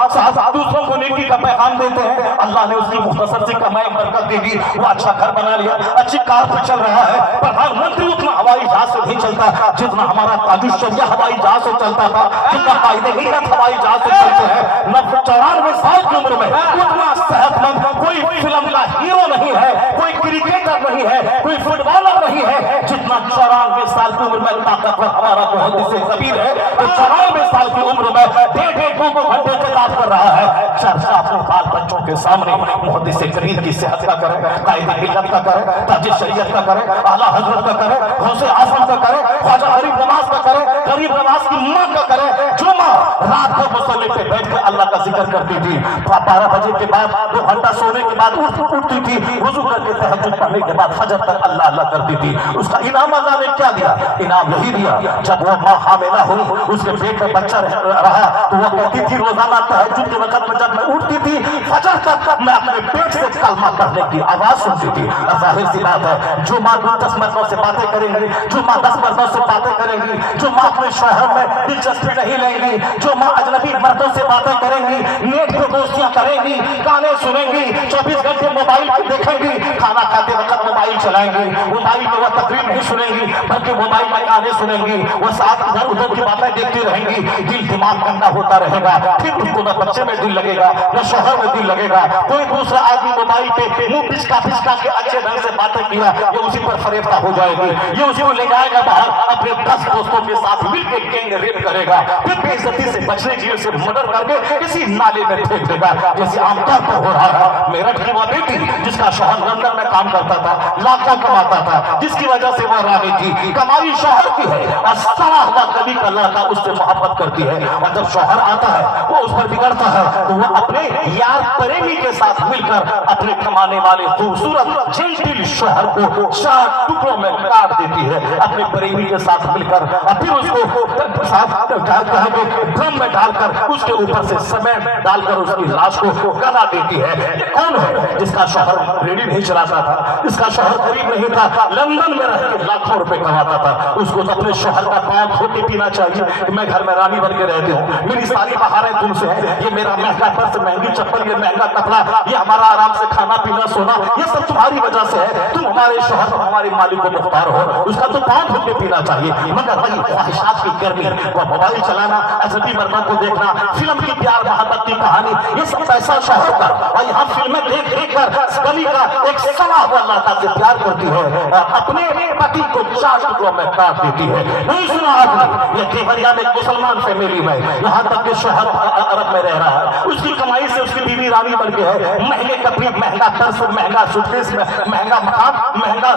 دوسروں کو نیکی کا پیغام دیتے ہیں، اللہ نے اس کی مختصر سی کمائی برکت دے دی، وہ اچھا گھر بنا لیا، اچھی کار پہ چل رہا ہے، پردھان منتری اتنا ہوائی جہاز سے نہیں چلتا جتنا ہمارا تاج الشریعہ ہوائی جہاز سے چلتا تھا، جتنا قائد ہجرت ہوائی جہاز سے چلتے ہیں۔ 94 سال کی عمر میں اتنا صحت مند کوئی فلم کا ہیرو نہیں ہے، کوئی کرکٹر نہیں ہے، کوئی فٹ بالر نہیں ہے، جتنا 94 سال کی عمر میں طاقتور ہمارا محدث کبیر ہے، تو 94 سال کی عمر میں 1.5-2 گھنٹے خطاب کر رہا ہے۔ چرچا اپنے بال بچوں کے سامنے محدث کبیر کی صحت کا کرے، قائد ملت کا کرے، تاج شریعت کا کرے، اعلیٰ حضرت کا کرے، غوث اعظم کا کرے، خواجہ غریب نواز کا کرے، غریب نواز کی ماں کا کرے، جو ماں رات کو مصلی پہ بیٹھ کے اللہ کا ذکر کرتی تھی، 12 بجے کے بعد 2 گھنٹہ سونے کے بعد اٹھتی تھی، وضو کر کے تہجد پڑھنے کے بعد فجر تک اللہ اللہ کرتی تھی، اس کا انعام اللہ نے کیا دیا؟ انعام یہی دیا جب وہ ماں حاملہ ہوئی، اس کے پیٹ میں بچہ رہا تو وہ کہتی تھی روزانہ تہجد کے وقت میں جب میں اٹھتی تھی فجر تک میں اپنے پیٹ سے کلمہ پڑھنے کی آواز سنتی تھی۔ ظاہر سی بات ہے جو ماں 10 مردوں سے باتیں کریں گی، جو ماں 10 مردوں سے باتیں کریں گی، جو ماں اپنے شوہر میں دلچسپی نہیں لیں گی، جو ماں اجنبی مردوں سے باتیں کریں گی، نیٹ پہ دوستیاں کریں گی، گانے سنیں گی، 24 گھنٹے موبائل دیکھیں گی، کھانا کھاتے وقت موبائل چلائیں گی، موبائل میں وہ تقریر نہیں سنیں گی بلکہ موبائل میں گانے سنیں گی، وہ ساتھ ادھر ادھر کی باتیں دیکھتی رہیں گی، دل دماغ گندا ہوتا رہے گا، پھر ان کو نہ بچے میں دل لگے گا نہ شوہر میں دل لگے گا، کوئی دوسرا آدمی موبائل پہ منہ پچکا کے اچھے ڈھنگ سے باتیں کیا، یہ اسی پر فریفتہ ہو جائے گی، یہ اسی کو لے جائے گا باہر اپنے 10 دوستوں کے ساتھ مل کے گینگ ریپ کرے گا، پھر بے عزتی سے بچنے کے لیے اسے مرڈر کر کے کسی نالے میں پھینک دے گا، جیسے عام طور پر ہو رہا ہے۔ میرٹھ کی وہ بیٹی جس کا شوہر لندن میں کام کرتا تھا، لاکھوں کماتا تھا، جس کی وجہ سے وہ رانی تھی، کمائی شوہر کی ہے، اور سارا ہوا کبھی کا لڑکا اس سے محبت کرتی ہے، اور جب شوہر آتا ہے وہ اس پر بگڑتا ہے تو وہ اپنے یار پریمی کے ساتھ مل کر اپنے کمانے والے خوبصورت جنٹل شوہر کو 4 ٹکڑوں میں کاٹ دیتی ہے، اپنے پریمی کے ساتھ مل کر، اور پھر اس کو ڈرم میں ڈال کر اس کے اوپر سے سیمنٹ ڈال کر اس کی لاش کو گلا دیتی ہے۔ یہ کون ہے؟ جس کا شوہر ریڈی نہیں چلاتا تھا، اس کا شوہر غریب نہیں تھا، لندن میں رہ کے لاکھوں روپے کماتا تھا، اس کو تو اپنے شوہر کا پاؤں دھو کے پینا چاہیے کہ میں گھر میں رانی بن کے رہتی ہوں، میری ساری بہاریں تم سے ہیں، یہ میرا مہنگا پرس، مہنگی چپل، یہ مہنگا کپڑا، یہ ہمارا آرام سے کھانا پینا سونا، یہ سب تمہاری وجہ سے ہے، تم ہمارے شوہر ہمارے مالک کو مختار ہو، اس کا تو پاؤں دھو کے پینا چاہیے۔ مگر وہی خواہشات کی گرمی، وہ موبائل چلانا، اجنبی مردوں کو دیکھنا، فلم کی پیار محبت کی کہانی، یہ سب پیسہ شوہر کا، اور یہاں فلمیں دیکھ دیکھ کر گلی کا ایک سڑا ہوا لڑکا سے پیار کرتی ہے، اپنے پتی کو 4 ٹکڑوں میں کاٹ دیتی ہے۔ نہیں سنا آپ نے؟ یہ دیوریا میں ایک مسلمان فیملی میں، یہاں تک کہ شوہر عرب میں رہ رہا ہے، اس کی کمائی سے اس کی بیوی رانی بن کے ہے، مہنگے کپڑے، مہنگا پرس، مہنگا سوٹکیس، مہنگا مکان، مہنگا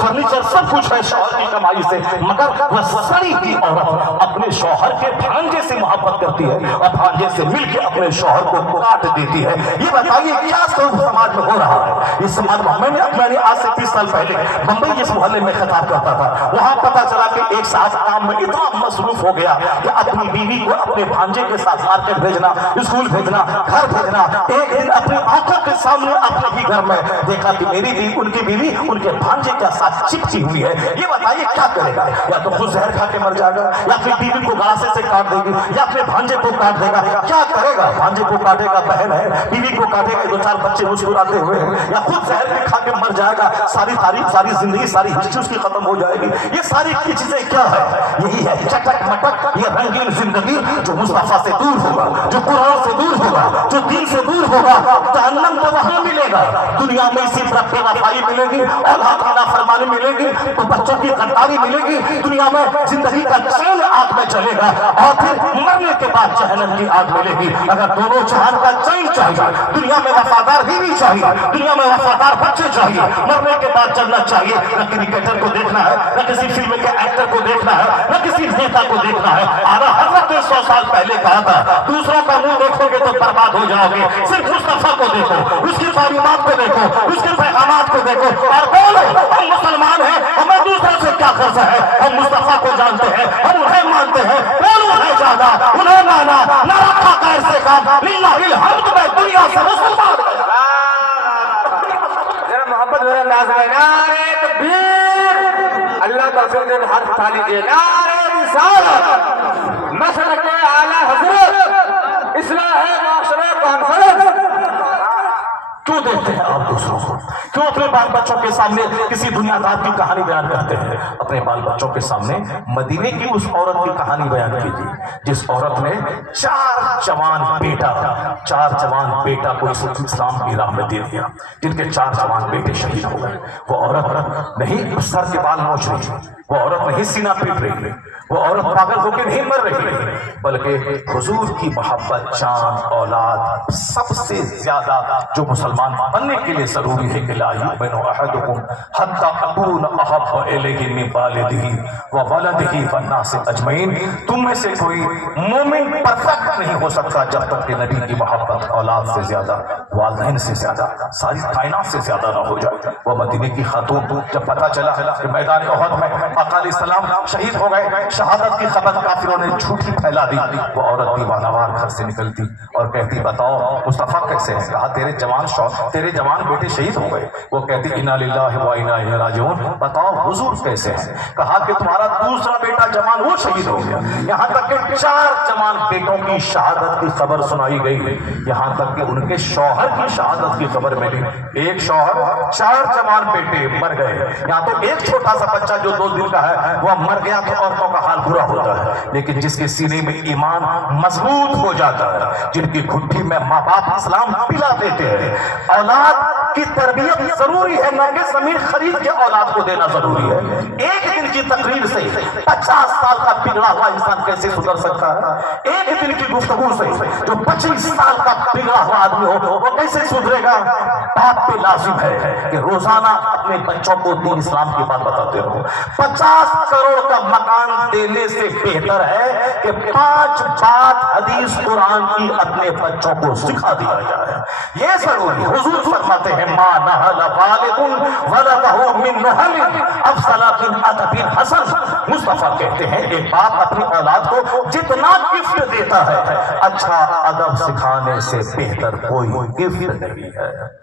فرنیچر، سب کچھ ہے شوہر کی کمائی سے، مگر وہ سڑی کی عورت اپنے شوہر کے بھانجے سے محبت کرتی ہے اور بھانجے سے مل کے اپنے شوہر کو کاٹ دیتی ہے۔ یہ بتائیے کیا سلوک سماج میں ہو رہا ہے؟ اس سماج میں میں نے آج سے 30 سال پہلے بمبئی اس محلے میں خطاب کرتا تھا، وہاں پتا چلا کہ ایک ساتھ کام میں اتنا مصروف ہو گیا کہ اپنی بیوی کو اپنے بھانجے کے ساتھ مارکیٹ بھیجنا، اسکول بھیجنا، گھر بھیجنا، ایک دن اپنی آنکھوں کے سامنے اپنے ہی گھر میں دیکھا کہ میری بیوی، ان کی بیوی ان کے بھانجے کے ساتھ چپکی ہوئی ہے۔ یہ بتائیے کیا کرے گا؟ یا تو خود زہر کھا کے مر جائے گا، یا پھر بیوی کو گھاسے سے کاٹ دے گی، یا اپنے بھانجے کو کاٹ دے گا۔ کیا کرے گا؟ بھانجے کو کاٹے گا، بہن ہے، بیوی کو کاٹے گا، 2-4 بچے مسکراتے ہوئے، یا خود زہر بھی کھا کے مر جائے گا، ساری تاریخ، ساری زندگی، ساری ہسٹری اس کی ختم ہو جائے گی۔ یہ ساری کی چیزیں کیا ہے؟ یہی ہے چٹک مٹک، یہ رنگین زندگی جو مصطفیٰ سے دور ہوگا، جو قرآن سے دور ہوگا، جو دین سے دور ہوگا، جہنم تو وہاں ملے گا۔ دنیا میں اسی طرح بے وفائی ملے گی، اولاد کی نافرمانی ملے گی، تو بچوں کی غداری ملے گی، دنیا میں زندگی کا چین آگ میں چلے گا، اور پھر مرنے کے بعد جہنم کی آگ ملے گی۔ اگر دونوں جہان کا چین چاہیے، دنیا میں وفادار بیوی چاہیے، دنیا میں وفادار بچے چاہیے، مرنے کے بعد جنت چاہیے، نہ کرکٹر کو دیکھنا ہے، نہ کسی فلم کے ایکٹر کو دیکھنا ہے، نہ کسی نیتا کو دیکھنا ہے۔ اعلیٰ حضرت نے 100 سال پہلے کہا تھا، دوسروں کا منہ دیکھو گے تو برباد ہو جاؤ گے، صرف مصطفیٰ کو دیکھو، اس کی تعلیمات کو دیکھو، اس کے پیغامات کو دیکھو، اور بولو ہم مسلمان ہیں، ہمیں دوسروں سے کیا قرض ہے، ہم مصطفیٰ کو جانتے ہیں، ہم انہیں مانتے ہیں، بولو انہیں جانا، انہیں مانا، نہ رکھا کیسے کام، للہ الحمد، میں دنیا سے مسلمان ہوں۔ ذرا محبت میرے انداز میں، نعرہ تکبیر، اللہ توفیق دے، ہاتھ اٹھا لیجیے، نعرہ رسالت، مسلک اعلیٰ حضرت، اصلاح معاشرہ کانفرنس۔ کیوں دیکھتے ہیں آپ دوسروں کو؟ کیوں اپنے بال بچوں کے سامنے کسی دنیا دار کی کہانی بیان کرتے ہیں؟ اپنے بال بچوں کے سامنے مدینے کی اس عورت کی کہانی بیان کیجیے جس عورت نے 4 جوان بیٹا کو اسلام کی راہ میں دے دیا، جن کے 4 جوان بیٹے شہید ہو گئے۔ وہ عورت نہیں سر کے بال نوچ رہی، وہ عورت نہیں سینہ پیٹ رہی، وہ عورت پاگل ہو کے نہیں مر رہی، بلکہ حضور کی محبت، جان، اولاد، سب سے زیادہ جو مسلمان بننے کے لیے ضروری ہے کہ لا یؤمن احدکم حتی اکون احب الیہ من والدہ وولدہ والناس اجمعین۔ تم میں سے کوئی مومن پرفیکٹ نہیں ہو سکتا جب تک کہ نبی کی محبت اولاد سے زیادہ، والدین سے زیادہ، ساری کائنات سے زیادہ نہ ہو جائے۔ وہ مدینے کی خاتون جب پتہ چلا کہ میدان احد میں آقا علیہ السلام شہید ہو گئے، شہادت کی خبر کافروں نے جھوٹی پھیلا دی، وہ عورت دیوانہ وار گھر سے نکلتی اور کہتی بتاؤ مصطفیٰ کیسے ہے؟ کہا تیرے جوان بیٹے شہید ہو گئے۔ وہ کہتی انا للہ و انا الیہ راجعون، بتاؤ حضور کیسے ہیں؟ کہا کہ تمہارا دوسرا بیٹا جوان وہ شہید ہو گیا۔ یہاں تک کہ 4 جوان بیٹوں کی شہادت کی خبر سنائی گئی، یہاں تک کہ ان کے شوہر کی شہادت کی خبر ملی۔ ایک شوہر، 4 جوان بیٹے مر گئے، یہاں تو ایک چھوٹا سا بچہ جو 2 دن کا ہے وہ مر گیا تو عورتوں کا حال برا ہوتا ہے، لیکن جس کے سینے میں ایمان مضبوط ہو جاتا ہے، جن کی گھٹی میں ماں باپ اسلام پلا دیتے ہیں، اولاد کی تربیت ضروری ہے، نہ کہ زمین خرید کے اولاد کو دینا ضروری ہے۔ ایک دن کی تقریر سے 50 سال کا بگڑا ہوا انسان کیسے سدھر سکتا ہے؟ ایک دن کی گفتگو سے جو 25 سال کا بگڑا ہوا آدمی ہو وہ کیسے سدھرے گا؟ باپ پہ لازم ہے کہ روزانہ اپنے بچوں کو دین اسلام کی بات بتاتے رہو۔ 50 کروڑ کا مکان دینے سے بہتر ہے کہ 5 بات حدیث قرآن کی اپنے بچوں کو سکھا دیا جائے، یہ ضروری۔ حضور فرماتے ہیں ما نہل والد ولدہ من نہل افضل من ادب حسن۔ مصطفیٰ کہتے ہیں ایک باپ اپنی اولاد کو جتنا گفٹ دیتا ہے اچھا ادب سکھانے سے بہتر کوئی گفٹ نہیں ہے۔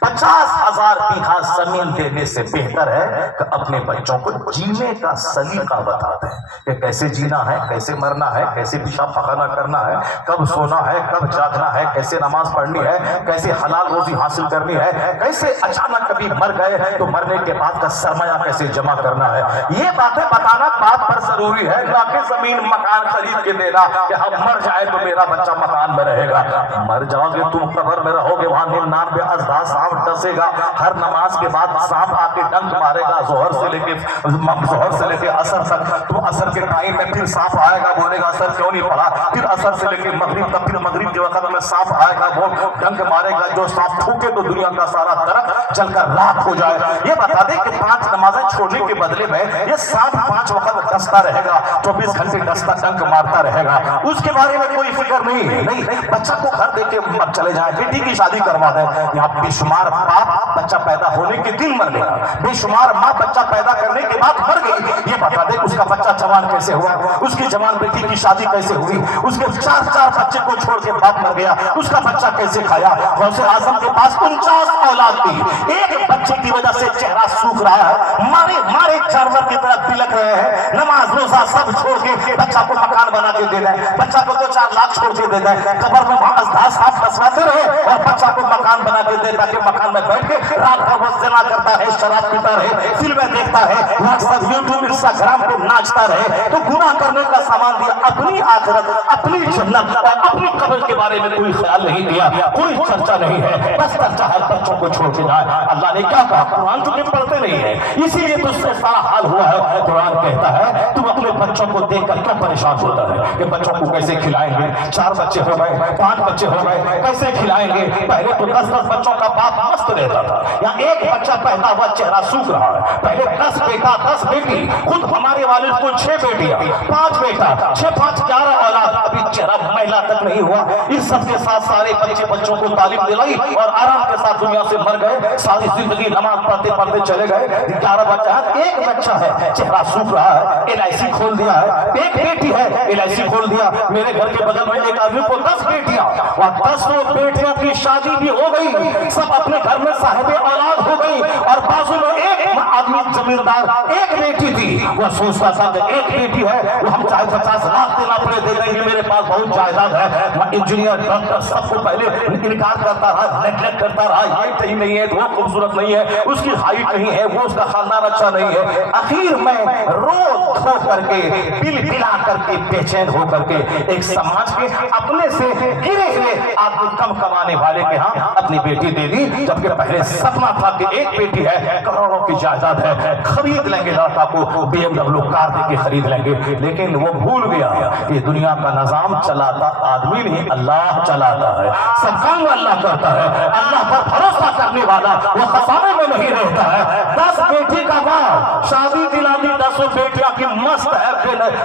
50,000 بیگھہ زمین دینے سے بہتر ہے کہ اپنے بچوں کو جینے کا سلیقہ بتا دیں کہ کیسے جینا ہے، کیسے مرنا ہے، کیسے پیشاب پخانہ کرنا ہے، کب سونا ہے، کب جاگنا ہے، کیسے نماز پڑھنی ہے، کیسے حلال روزی حاصل کرنی ہے، کیسے اچانک کبھی مر گئے تو مرنے کے بعد کا سرمایہ کیسے جمع کرنا ہے۔ یہ باتیں بتانا باپ پر ضروری ہے، نہ کہ زمین مکان خرید کے دینا کہ ہم مر جائے تو میرا بچہ مکان میں رہے گا۔ مر جاؤ گے تم قبر میں رہو گے، وہاں 99 اژدہا سانپ ڈسے گا، ہر نماز کے بعد سانپ آ کے ڈنک مارے گا، ظہر سے لے کے عصر تک۔ تو عصر کے ٹائم میں پھر سانپ آئے گا، بولے گا عصر کیوں نہیں پڑھا، پھر عصر سے لے کے مغرب تک، پھر مغرب کے وقت میں سانپ آئے گا، وہ ڈنک مارے گا، جو سانپ تھوکے تو دنیا کا سارا درخت جل کر راکھ ہو جائے۔ یہ بتا دیں کہ 5 نمازیں چھوڑنے کے بدلے میں یہ سانپ 5 وقت ڈستا رہے گا، 24 گھنٹے ڈستا ڈنک مارتا رہے گا، اس کے بارے میں کوئی فکر نہیں۔ بچہ کو گھر دے کے چلے جائیں، بیٹی کی شادی کروا دیں، یہاں بے شمار باپ بچہ پیدا ہونے کے دن مر گیا، بے شمار ماں بچہ پیدا کرنے کے بعد مر گئی۔ یہ بتا دیں اس کا بچہ جوان کیسے ہوا، اس کی جوان بیٹی کی شادی کیسے ہوئی، اس کے 4 بچے کو چھوڑ کے باپ مر گیا، اس کا بچہ کیسے کھایا۔ غوث اعظم کے پاس 49 اولاد تھی، ایک بچے کی وجہ سے چہرہ سوکھ رہا ہے، مارے جانور کی طرح بلک رہے ہیں، نماز روزہ سب چھوڑ کے بچہ کو مکان بنا کے دے دیں، بچہ کو 2-4 لاکھ چھوڑ کے دے دیں، قبر میں اژدہا سانپ ڈسواتے رہے اور بچہ کو مکان بنا کے دے تاکہ مکان میں بیٹھ کے رات بھر وہ زنا کرتا ہے، شراب پیتا رہے، فلمیں دیکھتا ہے، واٹس ایپ، یوٹیوب، انسٹاگرام پہ ناچتا رہے۔ تو گناہ کرنے کا سامان دیا، اپنی آخرت، اپنی جنت اور اپنی قبر کے بارے میں کوئی خیال نہیں دیا، کوئی چرچا نہیں ہے، بس چرچا ہے بچوں کو چھوڑ کے جائے۔ اللہ نے کیا کہا؟ قرآن تمہیں پڑھتے نہیں ہے، اسی لیے تجھ سے سارا حال ہوا ہے۔ قرآن کہتا ہے تم اپنے بچوں کو دیکھ کر کیوں پریشان ہوتا ہے کہ بچوں کو کیسے کھلائیں گے، 4 بچے ہو گئے، 5 بچے ہو گئے، کیسے کھلائیں گے؟ پہلے تو 10 بچوں کا باپ مست رہتا تھا، یا ایک بچہ پیدا ہوا چہرہ سوکھ رہا ہے، پہلے 10 بیٹا 10 بیٹی، خود ہمارے والد کو 6 بیٹیاں 5 بیٹا 6 5 11 اولاد، ابھی چہرہ میلا تک نہیں ہوا۔ اس سب کے ساتھ سارے بچوں کو تعلیم دلائی اور آرام کے ساتھ دنیا سے مر گئے، ساری زندگی نماز پڑھتے پڑھتے چلے گئے۔ 11 بچہ ہے، ایک بچہ ہے چہرہ سوکھ رہا ہے، LIC کھول دیا ہے، ایک بیٹی ہے LIC کھول دیا۔ میرے گھر کے بغل میں ایک آدمی کو 10 بیٹیاں اور 10 بیٹیوں کی شادی بھی ہو گئی، سب اپنے گھر میں صاحب اولاد ہو گئی، اور بازو میں ایک آدمی زمیندار، ایک بیٹی تھی، وہ سوچتا تھا کہ ایک بیٹی ہے وہ ہم چاہے 50 لاکھ دینا پڑے دے دیں گے، میرے پاس بہت جائیداد ہے۔ وہ انجینئر ڈاکٹر سب کو پہلے انکار کرتا رہا، نیگلیکٹ کرتا رہا، یہ صحیح نہیں ہے، وہ خوبصورت نہیں ہے، اس کی ہائٹ نہیں ہے، وہ اس کا خاندان اچھا نہیں ہے۔ اخیر میں رو دھو کر کے بل بلا کر کے بے چین ہو کر کے ایک سماج کے اپنے سے گرے ہوئے آدمی کم کمانے والے کے ہاں اپنی بیٹی دے دی، جبکہ پہلے سپنا تھا کہ ایک بیٹی ہے، کروڑوں کی جائیداد ہے، خرید لیں گے لڑکا کو، BMW کار دے کے خرید لیں گے، لیکن وہ بھول گیا کہ دنیا کا نظام چلاتا آدمی نہیں، اللہ چلاتا ہے، سب کام اللہ کرتا ہے، اللہ پر بھروسہ کرنے والا وہ خسارے میں نہیں رہتا ہے۔ 10 بیٹی کا باپ شادی دلا دی، 10 بیٹیاں کی مست ہے،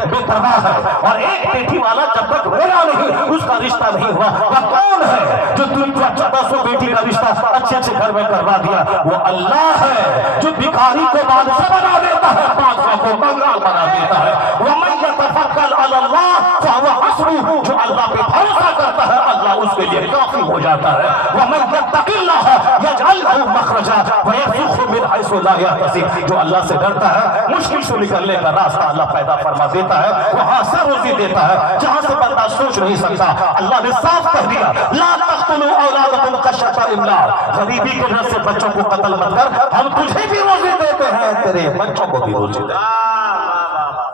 بے پرواہ ہے، اور ایک بیٹی والا جب تک رویا نہیں اس کا رشتہ نہیں ہوا۔ وہ کون ہے جو 10 بیٹی کا رشتہ اچھے اچھے گھر میں کروا دیا؟ وہ اللہ ہے جو بھکاری کو بادشاہ بنا دیتا ہے، بادشاہ کو کنگال بنا دیتا ہے۔ وَمَن يَتَوَکَّلْ عَلَى اللَّهِ فَهُوَ حَسْبُهُ، جو اللہ پہ بھروسہ کرتا ہے اللہ اس کے لیے کافی ہو جاتا ہے۔ وَمَن يَتَّقِ اللَّهَ يَجْعَلْ لَهُ مَخْرَجًا وَيَرْزُقْهُ مِنْ حَيْثُ لَا يَحْتَسِبُ، جو اللہ سے ڈرتا ہے مشکل سے نکلنے کا راستہ اللہ پیدا فرما دیتا ہے، وہاں سے روزی دیتا ہے جہاں سے بندہ سوچ نہیں سکتا۔ اللہ نے صاف کہہ دیا لا تقتلوا اولادکم خشیۃ املاق، غریبی کے ڈر سے بچوں کو قتل مت کر، ہم تجھے بھی روزی دیتے ہیں تیرے بچوں کو بھی روزی دیتے ہیں۔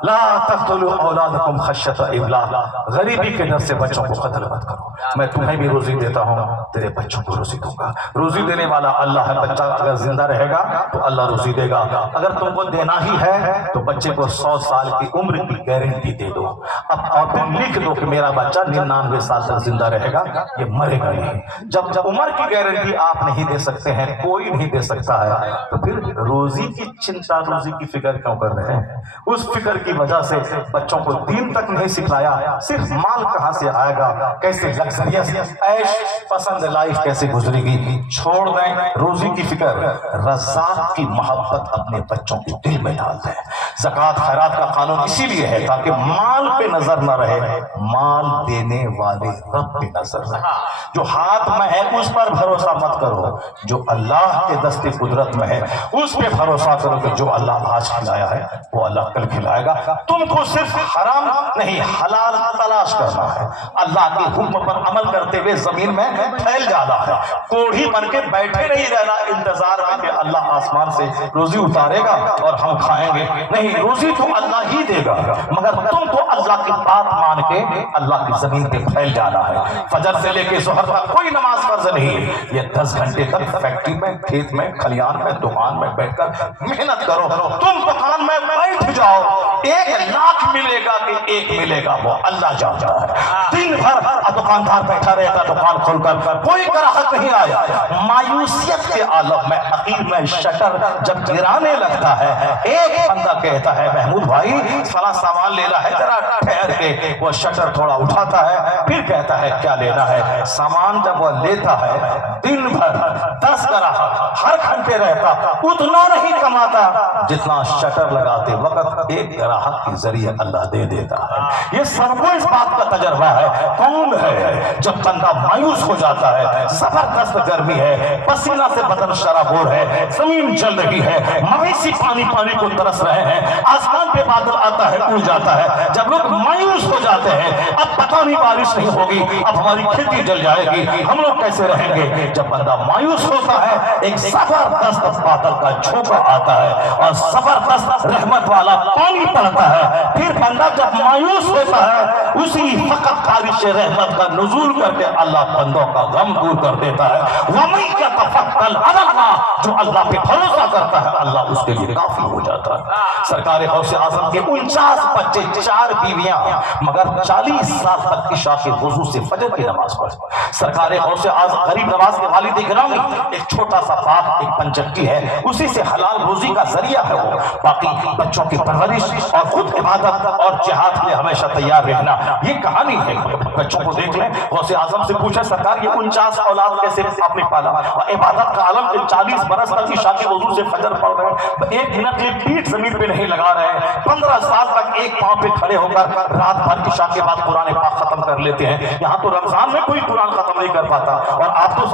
لا تقتلوا اولادکم خشیۃ املاق، غریبی کے ڈر سے بچوں کو قتل مت کرو، میں تمہیں بھی روزی دیتا ہوں، تیرے بچوں کو روزی دوں گا۔ روزی دینے والا اللہ ہے، بچہ اگر زندہ رہے گا تو اللہ روزی دے گا۔ اگر تم کو دینا ہی ہے تو بچے کو 100 سال کی عمر کی گارنٹی دے دو، اب اور تم لکھ دو کہ میرا بچہ 99 سال تک زندہ رہے گا، یہ مرے گا نہیں۔ جب عمر کی گارنٹی آپ نہیں دے سکتے ہیں، کوئی نہیں دے سکتا ہے، تو پھر روزی کی چنتا، روزی کی فکر کیوں کر رہے ہیں؟ اس فکر کی وجہ سے بچوں کو دین تک نہیں سکھلایا، صرف مال کہاں سے آئے گا، کیسے لگزریس عیش پسند لائف کیسے گزرے گی، چھوڑ دیں روزی کی فکر، رزاق کی محبت اپنے بچوں کے دل میں ڈال دیں۔ زکوٰۃ خیرات کا قانون اسی لیے ہے تاکہ مال پہ نظر نہ رہے، مال دینے والے رب پہ نظر رہے۔ جو ہاتھ میں ہے اس پر بھروسہ مت کرو، جو اللہ کے دست قدرت میں ہے اس پہ بھروسہ کرو کہ جو اللہ آج کھلایا ہے وہ اللہ کل کھلائے گا۔ تم کو صرف حرام نہیں حلال تلاش کرنا ہے، اللہ کے حکم پر عمل کرتے ہوئے زمین میں پھیل جانا ہے، کوڑھی بن کے بیٹھے نہیں رہنا انتظار میں کہ اللہ آسمان سے روزی اتارے گا اور ہم کھائیں گے، نہیں، روزی تو اللہ ہی دے گا، مگر تم کو اللہ کی بات مان کے اللہ کی زمین پہ پھیل جانا ہے۔ فجر سے لے کے ظہر تک کوئی نماز فرض نہیں، یہ 10 گھنٹے تک فیکٹری میں، کھیت میں، کھلیان میں، دکان میں بیٹھ کر محنت کرو۔ تم دکان میں بیٹھ جاؤ، 1 لاکھ ملے گا کہ 1 ملے گا وہ اللہ جانتا ہے۔ دن بھر دکاندار بیٹھا رہتا دکان کھول کر، کوئی گراہک نہیں آیا، مایوسیت کے عالم میں اخیر میں شٹر جب گرانے لگتا ہے، ایک بندہ کہتا ہے محمود بھائی فلاں سامان لینا ہے، ذرا ٹھہر کے وہ شٹر تھوڑا اٹھاتا ہے، پھر کہتا ہے کیا لینا ہے۔ سامان جب وہ لیتا ہے دن بھر 10 گراہک ہر گھنٹے رہتا، اتنا نہیں کماتا جتنا شٹر لگاتے وقت 1 گراہک کے ذریعے اللہ دے دیتا ہے۔ یہ سب کو اس بات کا تجربہ ہے۔ کون ہے جب بندہ مایوس ہو جاتا ہے، زبردست گرمی ہے، پسینہ سے بدن شرابور ہے، زمین جل رہی ہے، مویشی پانی کو ترس رہے ہیں، آسمان پہ بادل آتا ہے اڑ جاتا ہے، جب لوگ مایوس ہو جاتے ہیں اب پتہ نہیں بارش نہیں ہوگی، اب ہماری کھیتی جل جائے گی، ہم لوگ کیسے رہیں گے، جب بندہ مایوس ہوتا ہے ایک زبردست بادل کا جھونکا آتا ہے اور زبردست رحمت والا پانی پڑتا ہے، پھر بندہ جب مایوس ہوتا ہے اسی وقت بارش رحمت کا نزول کر کے اللہ بندوں کا غم دور کر دیتا ہے۔ وَمَن يَتَوَکَّلْ عَلَى اللَّهِ، جو اللہ پہ بھروسہ کرتا ہے اللہ اس کے لیے کافی ہو جاتا ہے۔ سرکار غوث اعظم کے 49 بچے، 4 بیویاں، مگر 40 سال تک عشاء کے وضو سے فجر کی نماز پڑھی۔ سرکار غوث اعظم غریب نواز کے والد گرامی ایک چھوٹا سا باغ، ایک پنچکی ہے، اسی سے حلال روزی کا ذریعہ ہے وہ، باقی بچوں کی پرورش اور خود عبادت اور جہاد میں ہمیشہ تیار رہنا، یہ کہانی ہے۔ بچوں کو دیکھ لیں، غوث اعظم سے پوچھا سرکار یہ 49 اولاد کیسے آپ نے پالا؟ اور عبادت کا عالم کے 40 برس تک عشاء کے وضو سے فجر پڑھ رہے ہیں، 1 منٹ کے پیٹ زمین پہ نہیں لگا رہے ہیں، 15 سال تک ایک پاؤں پہ کھڑے ہو کر رات بھر عشاء کے بعد قرآن پاک ختم کر لیتے ہیں۔ یہاں تو رمضان میں کوئی قرآن ختم نہیں کر پاتا، اور آپ تو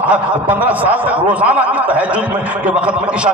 15 سال تک روزانہ کی تہجد میں کے وقت میں عشاء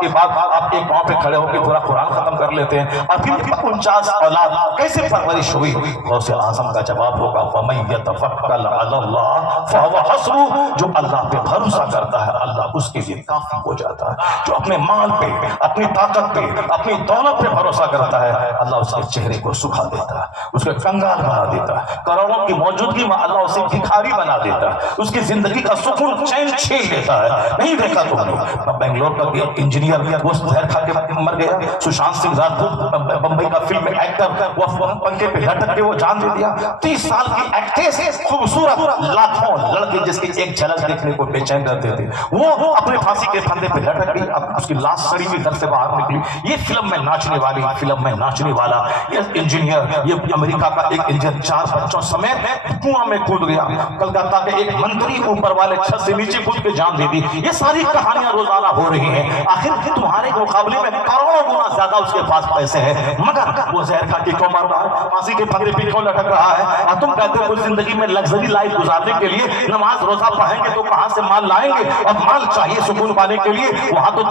کے بعد آپ ایک پاؤں پہ کھڑے ہو کے پورا قرآن ختم کر لیتے ہیں، اور پھر 49 اولاد کیسے پرورش ہوئی؟ غوث اعظم کا جواب ہوگا وَمَن يَتَوَکَّلْ عَلَى اللَّهِ فَهُوَ حَسْبُهُ، جو اللہ پہ بھروسہ کرتا ہے اللہ اس کے لیے کافی ہو جاتا ہے۔ جو اپنے مال پہ، اپنی طاقت پہ، اپنی دولت پہ بھروسہ کرتا ہے اللہ اس کے چہرے کو سکھا دیتا ہے، اس کے کنگال بنا دیتا ہے، کروڑوں کی موجودگی میں اللہ اسے بھکاری بنا دیتا ہے، اس کی زندگی کا سکون چین چھین لیتا ہے۔ نہیں دیکھا تم نے بنگلور کا انجینئر وہ زہر کھا کے مر گیا، سشانت سنگھ راجپوت بمبئی کا فلم ایکٹر وہ پنکھے پہ لٹک کے وہ جان دے دیا، 30 سال کی ایکٹریس خوبصورت، لاکھوں لڑکے جس کی ایک جھلک دیکھنے کو بے چین رہتے تھے، وہ اپنے پھانسی کے پھندے پہ لٹک گئی، اب اس کی لاش سڑی ہوئی گھر سے باہر نکلی۔ یہ فلم میں ناچنے والی، فلم میں ناچنے والا یہ انجینئر، یہ امریکہ کا ایک انجینئر 4 بچوں سمیت کنواں میں کود گیا، کلکتہ کے ایک منتری اوپر والے چھت سے نیچے کود کے جان دے دی۔ یہ ساری کہانیاں روزانہ ہو رہی ہیں، آخر تمہارے مقابلے میں کروڑوں گنا زیادہ اس کے پاس پیسے ہیں، مگر وہ زہر کھا کے کیوں مر رہا ہے، پھانسی کے پھندے پہ کیوں لٹک رہا ہے؟ اور تم کہتے ہو زندگی میں لگژری لائف گزارنے کے لیے نماز روزہ پڑھیں گے تو کہاں سے مال لائیں گے، اور مال چاہیے سکون پانے کے لیے، وہاں تو